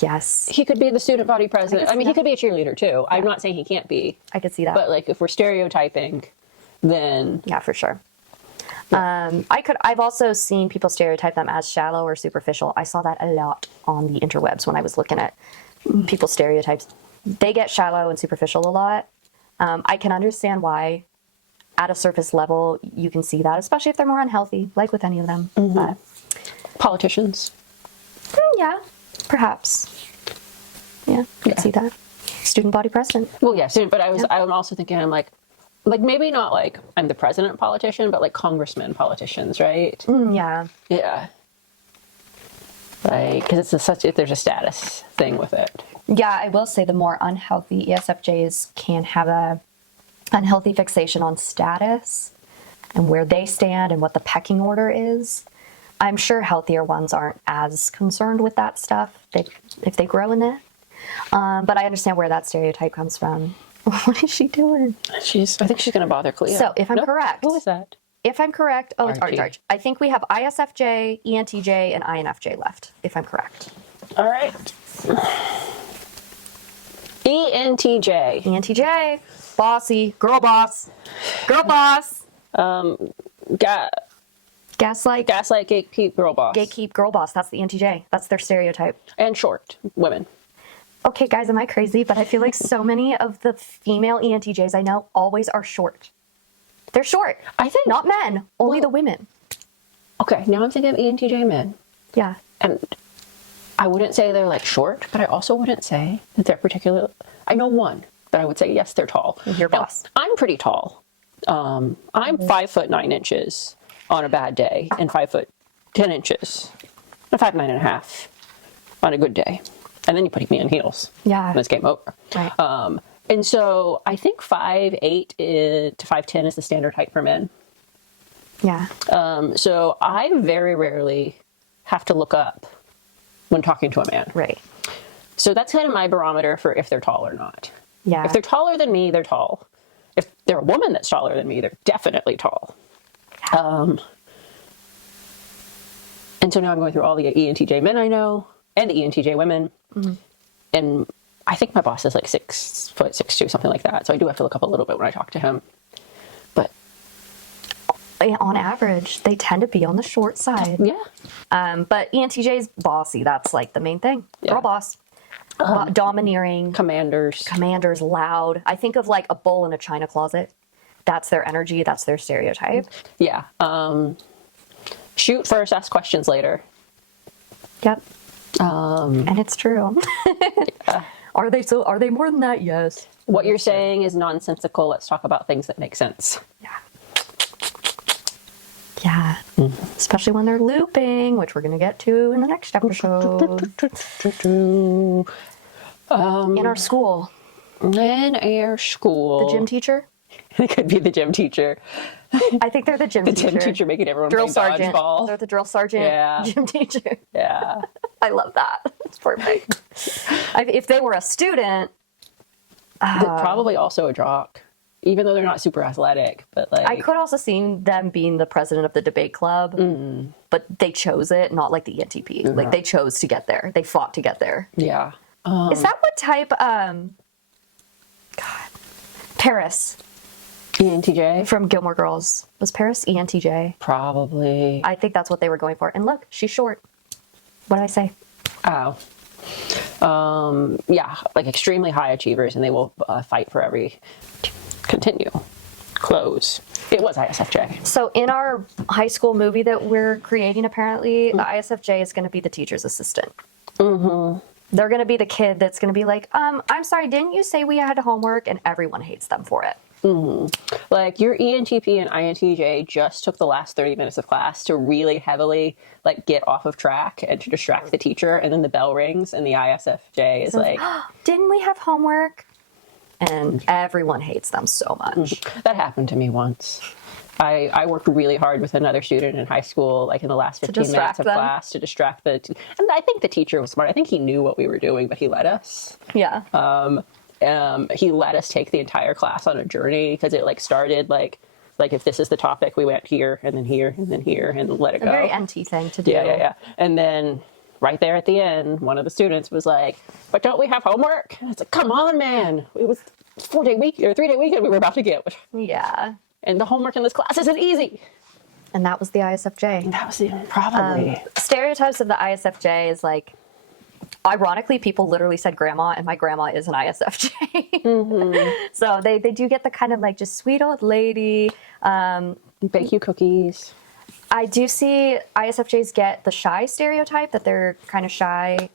Yes. He could be the student body president. I mean, he that. could be a cheerleader too. I'm not saying he can't be. I could see that. But like, if we're stereotyping, then Yeah, for sure. I've also seen people stereotype them as shallow or superficial. I saw that a lot on the interwebs when I was looking at people's stereotypes. They get shallow and superficial a lot. I can understand why at a surface level you can see that, especially if they're more unhealthy, like with any of them. But, politicians. yeah, perhaps. Yeah, I could see that. Student body president. Well, yes, but I'm also thinking, I'm like maybe not like I'm the president politician, but like congressmen politicians, right? Yeah. Yeah. Like, because there's a status thing with it. Yeah, I will say the more unhealthy ESFJs can have a unhealthy fixation on status and where they stand and what the pecking order is. I'm sure healthier ones aren't as concerned with that stuff if they grow in it. But I understand where that stereotype comes from. What is she doing? I think she's going to bother Cleo. So if I'm correct. Who is that? If I'm correct. Oh, it's Archie. Arch. I think we have ISFJ, ENTJ, and INFJ left, if I'm correct. All right. ENTJ. ENTJ. Bossy. Girl boss. Girl boss. Gaslight. Gaslight, gatekeep, girl boss. Gatekeep, girl boss. That's the ENTJ. That's their stereotype. And short women. Okay, guys, am I crazy? But I feel like so many of the female ENTJs I know always are short. They're short. I think. Not men, only the women. Okay, now I'm thinking of ENTJ men. Yeah. And I wouldn't say they're like short, but I also wouldn't say that they're particularly. I know one that I would say, yes, they're tall. Your Now, boss. I'm pretty tall. I'm 5'9" on a bad day, and 5'10", and 5'9.5" on a good day. And then you put me in heels. Yeah. And it's game over. Right. And so I think 5'8" to 5'10" is the standard height for men. Yeah. So I very rarely have to look up when talking to a man. Right. So that's kind of my barometer for if they're tall or not. Yeah. If they're taller than me, they're tall. If they're a woman that's taller than me, they're definitely tall. And so now I'm going through all the ENTJ men I know and the ENTJ women. Mm-hmm. And I think my boss is like 6'6", something like that. So I do have to look up a little bit when I talk to him. But on average, they tend to be on the short side. yeah. But ENTJ's bossy. That's like the main thing. Yeah. Girl boss. domineering, commanders, loud. I think of like a bull in a china closet. That's their energy. That's their stereotype. Yeah. Shoot first, ask questions later. Yep. And it's true. Yeah. Are they more than that? Yes. What you're saying is nonsensical. Let's talk about things that make sense. Yeah. Yeah. Especially when they're looping, which we're going to get to in the next episode. In our school. The gym teacher? It could be the gym teacher. I think they're the gym teacher. The gym teacher making everyone drill play sergeant. dodgeball. They're the drill sergeant. Yeah. Gym teacher. Yeah. I love that. It's perfect. If they were a student, probably also a jock, even though they're not super athletic. But like, I could also see them being the president of the debate club, but they chose it, not like the ENTP. Like they chose to get there. They fought to get there. Yeah. Is that what type? Paris. ENTJ? From Gilmore Girls. Was Paris ENTJ? Probably. I think that's what they were going for. And look, she's short. What did I say? Oh. Yeah, like extremely high achievers, and they will fight for every... Continue. Close. It was ISFJ. So in our high school movie that we're creating, apparently, the ISFJ is going to be the teacher's assistant. They're going to be the kid that's going to be like, I'm sorry, didn't you say we had homework? And everyone hates them for it. Like your ENTP and INTJ just took the last 30 minutes of class to really heavily like get off of track and to distract the teacher, and then the bell rings and the ISFJ is like, didn't we have homework? And everyone hates them so much. That happened to me once. I worked really hard with another student in high school, like in the last 15 minutes of class, to distract and I think the teacher was smart. I think he knew what we were doing, but he let us. Yeah. He let us take the entire class on a journey, because it like started like if this is the topic, we went here and then here and then here and let it go. A very NT thing to do. Yeah. And then right there at the end, one of the students was like, "But don't we have homework?" And it's like, "Come on, man! It was 4-day week or 3-day weekend we were about to get." Yeah. And the homework in this class isn't easy. And that was the ISFJ. That was probably. Stereotypes of the ISFJ is like, ironically, people literally said grandma, and my grandma is an ISFJ. So they do get the kind of like just sweet old lady. Bake you cookies. I do see ISFJs get the shy stereotype, that they're kind of shy,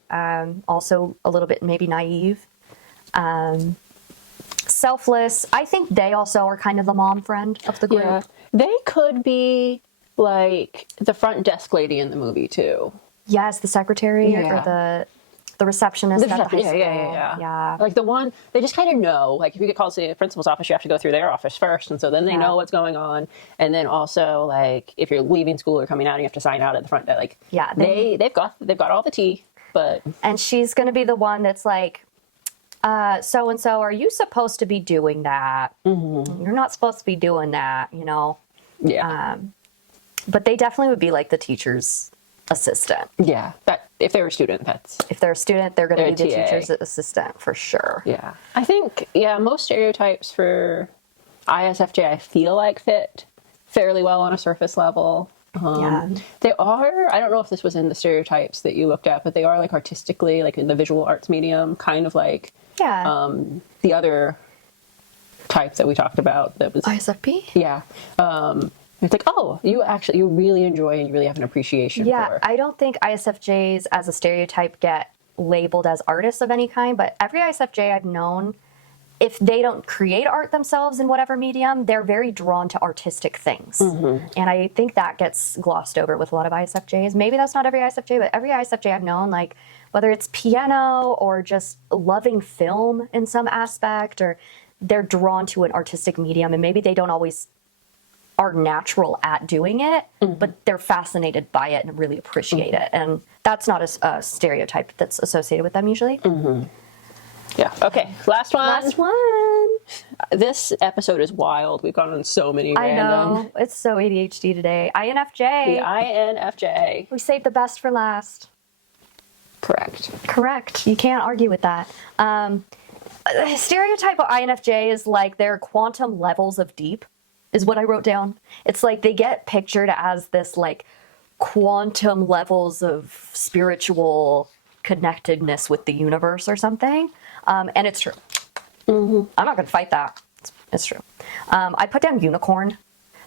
also a little bit maybe naive. Selfless. I think they also are kind of the mom friend of the group. Yeah. They could be like the front desk lady in the movie too. Yes, the secretary or the receptionist at the high school. Yeah. Like the one, they just kind of know. Like if you get called to the principal's office, you have to go through their office first, and so then they know what's going on. And then also, like if you're leaving school or coming out, and you have to sign out at the front desk. Like they've got all the tea. And she's going to be the one that's like, so and so, are you supposed to be doing that? You're not supposed to be doing that, you know. Yeah. But they definitely would be like the teacher's assistant. Yeah. That if they're a student, if they're a student, they're going to be the teacher's assistant for sure. Yeah. I think most stereotypes for ISFJ I feel like fit fairly well on a surface level. They are, I don't know if this was in the stereotypes that you looked at, but they are like artistically, like in the visual arts medium, kind of like the other type that we talked about that was ISFP. Yeah. It's like, oh, you really enjoy and you really have an appreciation for. Yeah, I don't think ISFJs as a stereotype get labeled as artists of any kind, but every ISFJ I've known, if they don't create art themselves in whatever medium, they're very drawn to artistic things. And I think that gets glossed over with a lot of ISFJs. Maybe that's not every ISFJ, but every ISFJ I've known, like whether it's piano or just loving film in some aspect, or they're drawn to an artistic medium, and maybe they don't always are natural at doing it, but they're fascinated by it and really appreciate it. And that's not a stereotype that's associated with them usually. Yeah. Okay. Last one. Last one. This episode is wild. We've gone on so many random. I know. It's so ADHD today. INFJ. The INFJ. We saved the best for last. Correct. You can't argue with that. The stereotype of INFJ is like their quantum levels of deep is what I wrote down. It's like they get pictured as this like quantum levels of spiritual connectedness with the universe or something. And it's true. I'm not going to fight that. It's true. I put down unicorn,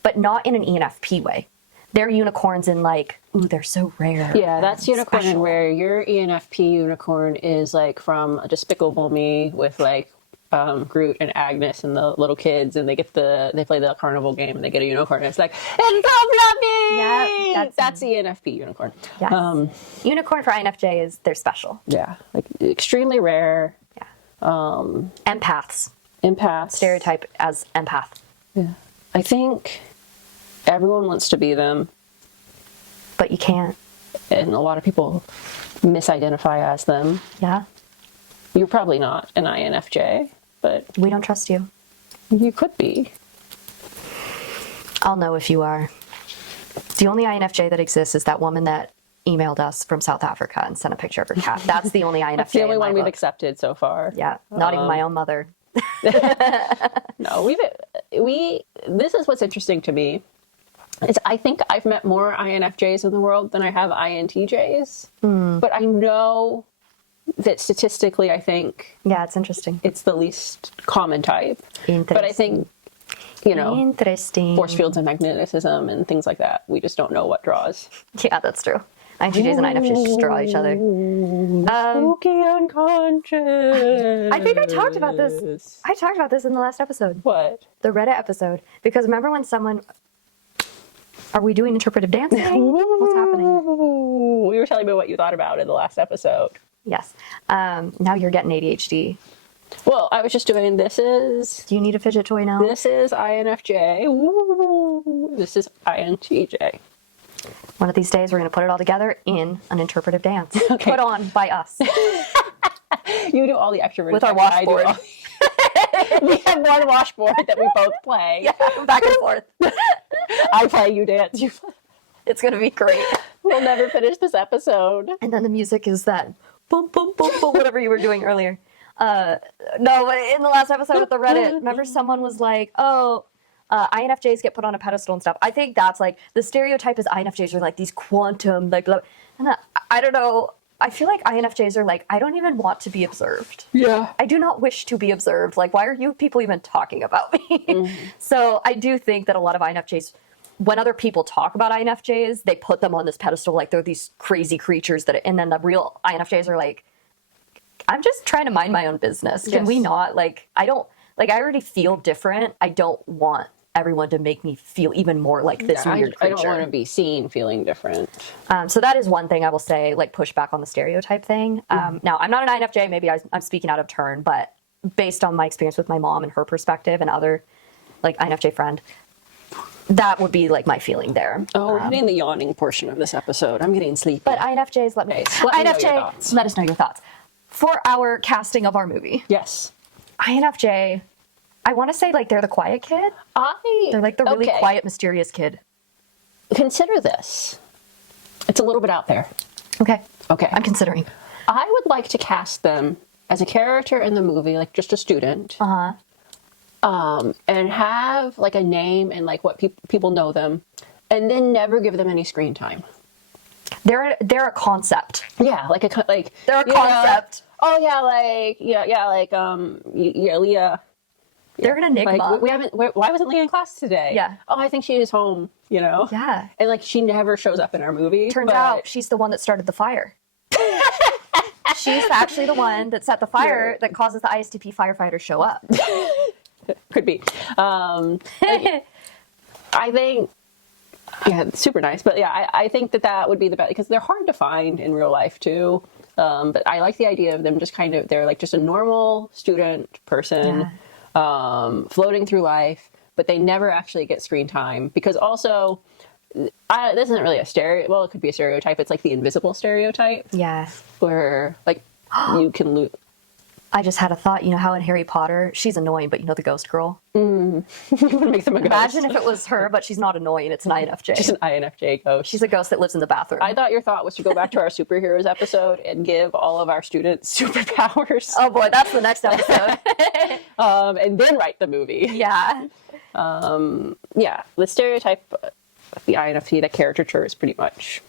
but not in an ENFP way. They're unicorns in like, ooh, they're so rare. Yeah, that's unicorn special. and rare. Your ENFP unicorn is like from Despicable Me with like Groot and Agnes and the little kids, and they play the carnival game and they get a unicorn. And it's like, it's so fluffy. Yeah, that's the ENFP unicorn. Yes. Unicorn for INFJ is they're special. Yeah, like extremely rare. Yeah. Empaths. Empaths. Stereotype as empath. Yeah. I think everyone wants to be them, but you can't. And a lot of people misidentify as them. Yeah. You're probably not an INFJ, but we don't trust you. You could be. I'll know if you are. The only INFJ that exists is that woman that emailed us from South Africa and sent a picture of her cat. That's the only INFJ. That's the only in my one we've book. accepted so far. Yeah, not even my own mother. No, this is what's interesting to me. Is I think I've met more INFJs in the world than I have INTJs. But I know that statistically, I think Yeah, it's interesting. it's the least common type. But I think, Interesting. force fields and magnetism and things like that, we just don't know what draws. Yeah, that's true. INTJs and INFJs just draw each other. Spooky unconscious. I think I talked about this. I talked about this in the last episode. What? The Reddit episode. Because remember when someone... Are we doing interpretive dancing? What's happening? We were telling me what you thought about in the last episode. Yes. Now you're getting ADHD. Well, I was just doing Do you need a fidget toy now? This is INFJ. Ooh, this is INTJ. One of these days, we're going to put it all together in an interpretive dance. Okay. Put on by us. You do all the extroverted With our stuff, and I do washboard. we have one washboard that we both play. Yeah, back and forth. I play, you dance. You play. It's going to be great. We'll never finish this episode. And then the music is that boom, boom, boom, boom, whatever you were doing earlier. No, but in the last episode with the Reddit, remember someone was like, oh, INFJs get put on a pedestal and stuff. I think that's like, the stereotype is INFJs are like these quantum, like, and I don't know. I feel like INFJs are like, I don't even want to be observed. Yeah. I do not wish to be observed. Like, why are you people even talking about me? So I do think that a lot of INFJs, when other people talk about INFJs, they put them on this pedestal like they're these crazy creatures and then the real INFJs are like, I'm just trying to mind my own business. Can we not? Like, I already feel different. I don't want everyone to make me feel even more like this weird creature. I don't want to be seen feeling different. So that is one thing I will say, like, push back on the stereotype thing. Now, I'm not an INFJ. Maybe I'm speaking out of turn, but based on my experience with my mom and her perspective and other, like, INFJ friend, that would be, like, my feeling there. Oh, we're hitting the yawning portion of this episode. I'm getting sleepy. But INFJs, let me know your thoughts. Let us know your thoughts. For our casting of our movie. Yes. INFJ, I want to say, like, they're the quiet kid. They're like the really quiet, mysterious kid. Consider this. It's a little bit out there. Okay. Okay. I'm considering. I would like to cast them as a character in the movie, like just a student. And have like a name and like what people know them, and then never give them any screen time. They're a concept. Yeah, like They're a concept. Leah. They're an enigma. Like, why wasn't Leah in class today? Yeah. Oh, I think she is home, Yeah. And like, she never shows up in our movie. Turns out she's the one that started the fire. She's actually the one that set the fire that causes the ISTP firefighters show up. Could be. I think, super nice. But yeah, I think that would be the best, because they're hard to find in real life too. But I like the idea of them just they're like just a normal student person. Floating through life, but they never actually get screen time, because also this isn't really it could be a stereotype. It's like the invisible stereotype. Yeah. Where like you can lose. I just had a thought. You know how in Harry Potter, she's annoying, but you know the ghost girl? You want to make them a ghost. Imagine if it was her, but she's not annoying. It's an INFJ. She's an INFJ ghost. She's a ghost that lives in the bathroom. I thought your thought was to go back to our superheroes episode and give all of our students superpowers. Oh boy, that's the next episode. And then write the movie. Yeah. The stereotype of the INFP, that caricature is pretty much...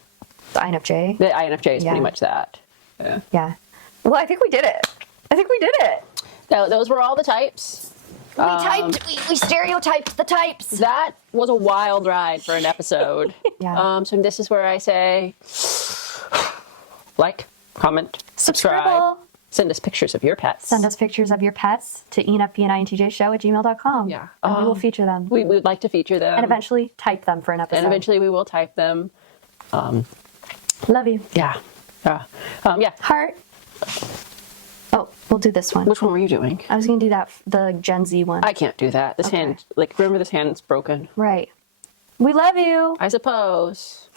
The INFJ? The INFJ is pretty much that. Yeah. Well, I think we did it. Those were all the types. We stereotyped the types. That was a wild ride for an episode. Yeah. So this is where I say like, comment, subscribe. Subscribe. Send us pictures of your pets. Send us pictures of your pets to enfpandintjshow@gmail.com. Yeah. And we will feature them. We would like to feature them. And eventually type them for an episode. And eventually we will type them. Love you. Yeah. Yeah. Heart. Oh, we'll do this one. Which one were you doing? I was going to do that, the Gen Z one. I can't do that. This hand, like, remember this hand's broken. Right. We love you. I suppose.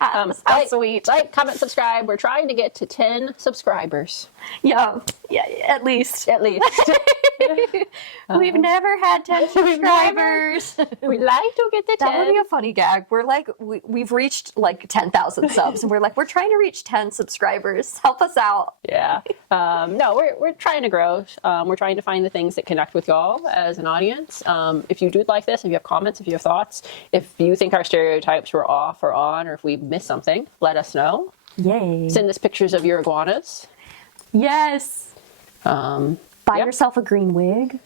How sweet. Like, comment, subscribe. We're trying to get to 10 subscribers. Yeah, at least. At least. We've never had 10 subscribers. We'd like to get to 10. That would be a funny gag. We're like, we've reached like 10,000 subs, and we're like, we're trying to reach 10 subscribers. Help us out. Yeah. No, we're trying to grow. We're trying to find the things that connect with y'all as an audience. If you do like this, if you have comments, if you have thoughts, if you think our stereotypes were off or on, or if we missed something, let us know. Yay. Send us pictures of your iguanas. Yes. Buy Yep. yourself a green wig.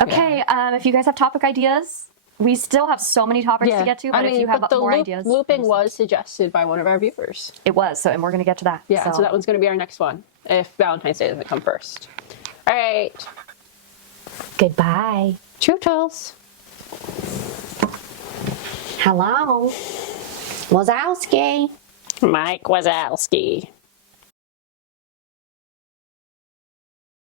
Okay, if you guys have topic ideas, we still have so many topics to get to, but if you have more ideas. Looping was suggested by one of our viewers. It was, and we're going to get to that. Yeah, so that one's going to be our next one, if Valentine's Day doesn't come first. All right. Goodbye. Toodles. Hello. Wazowski. Mike Wazowski.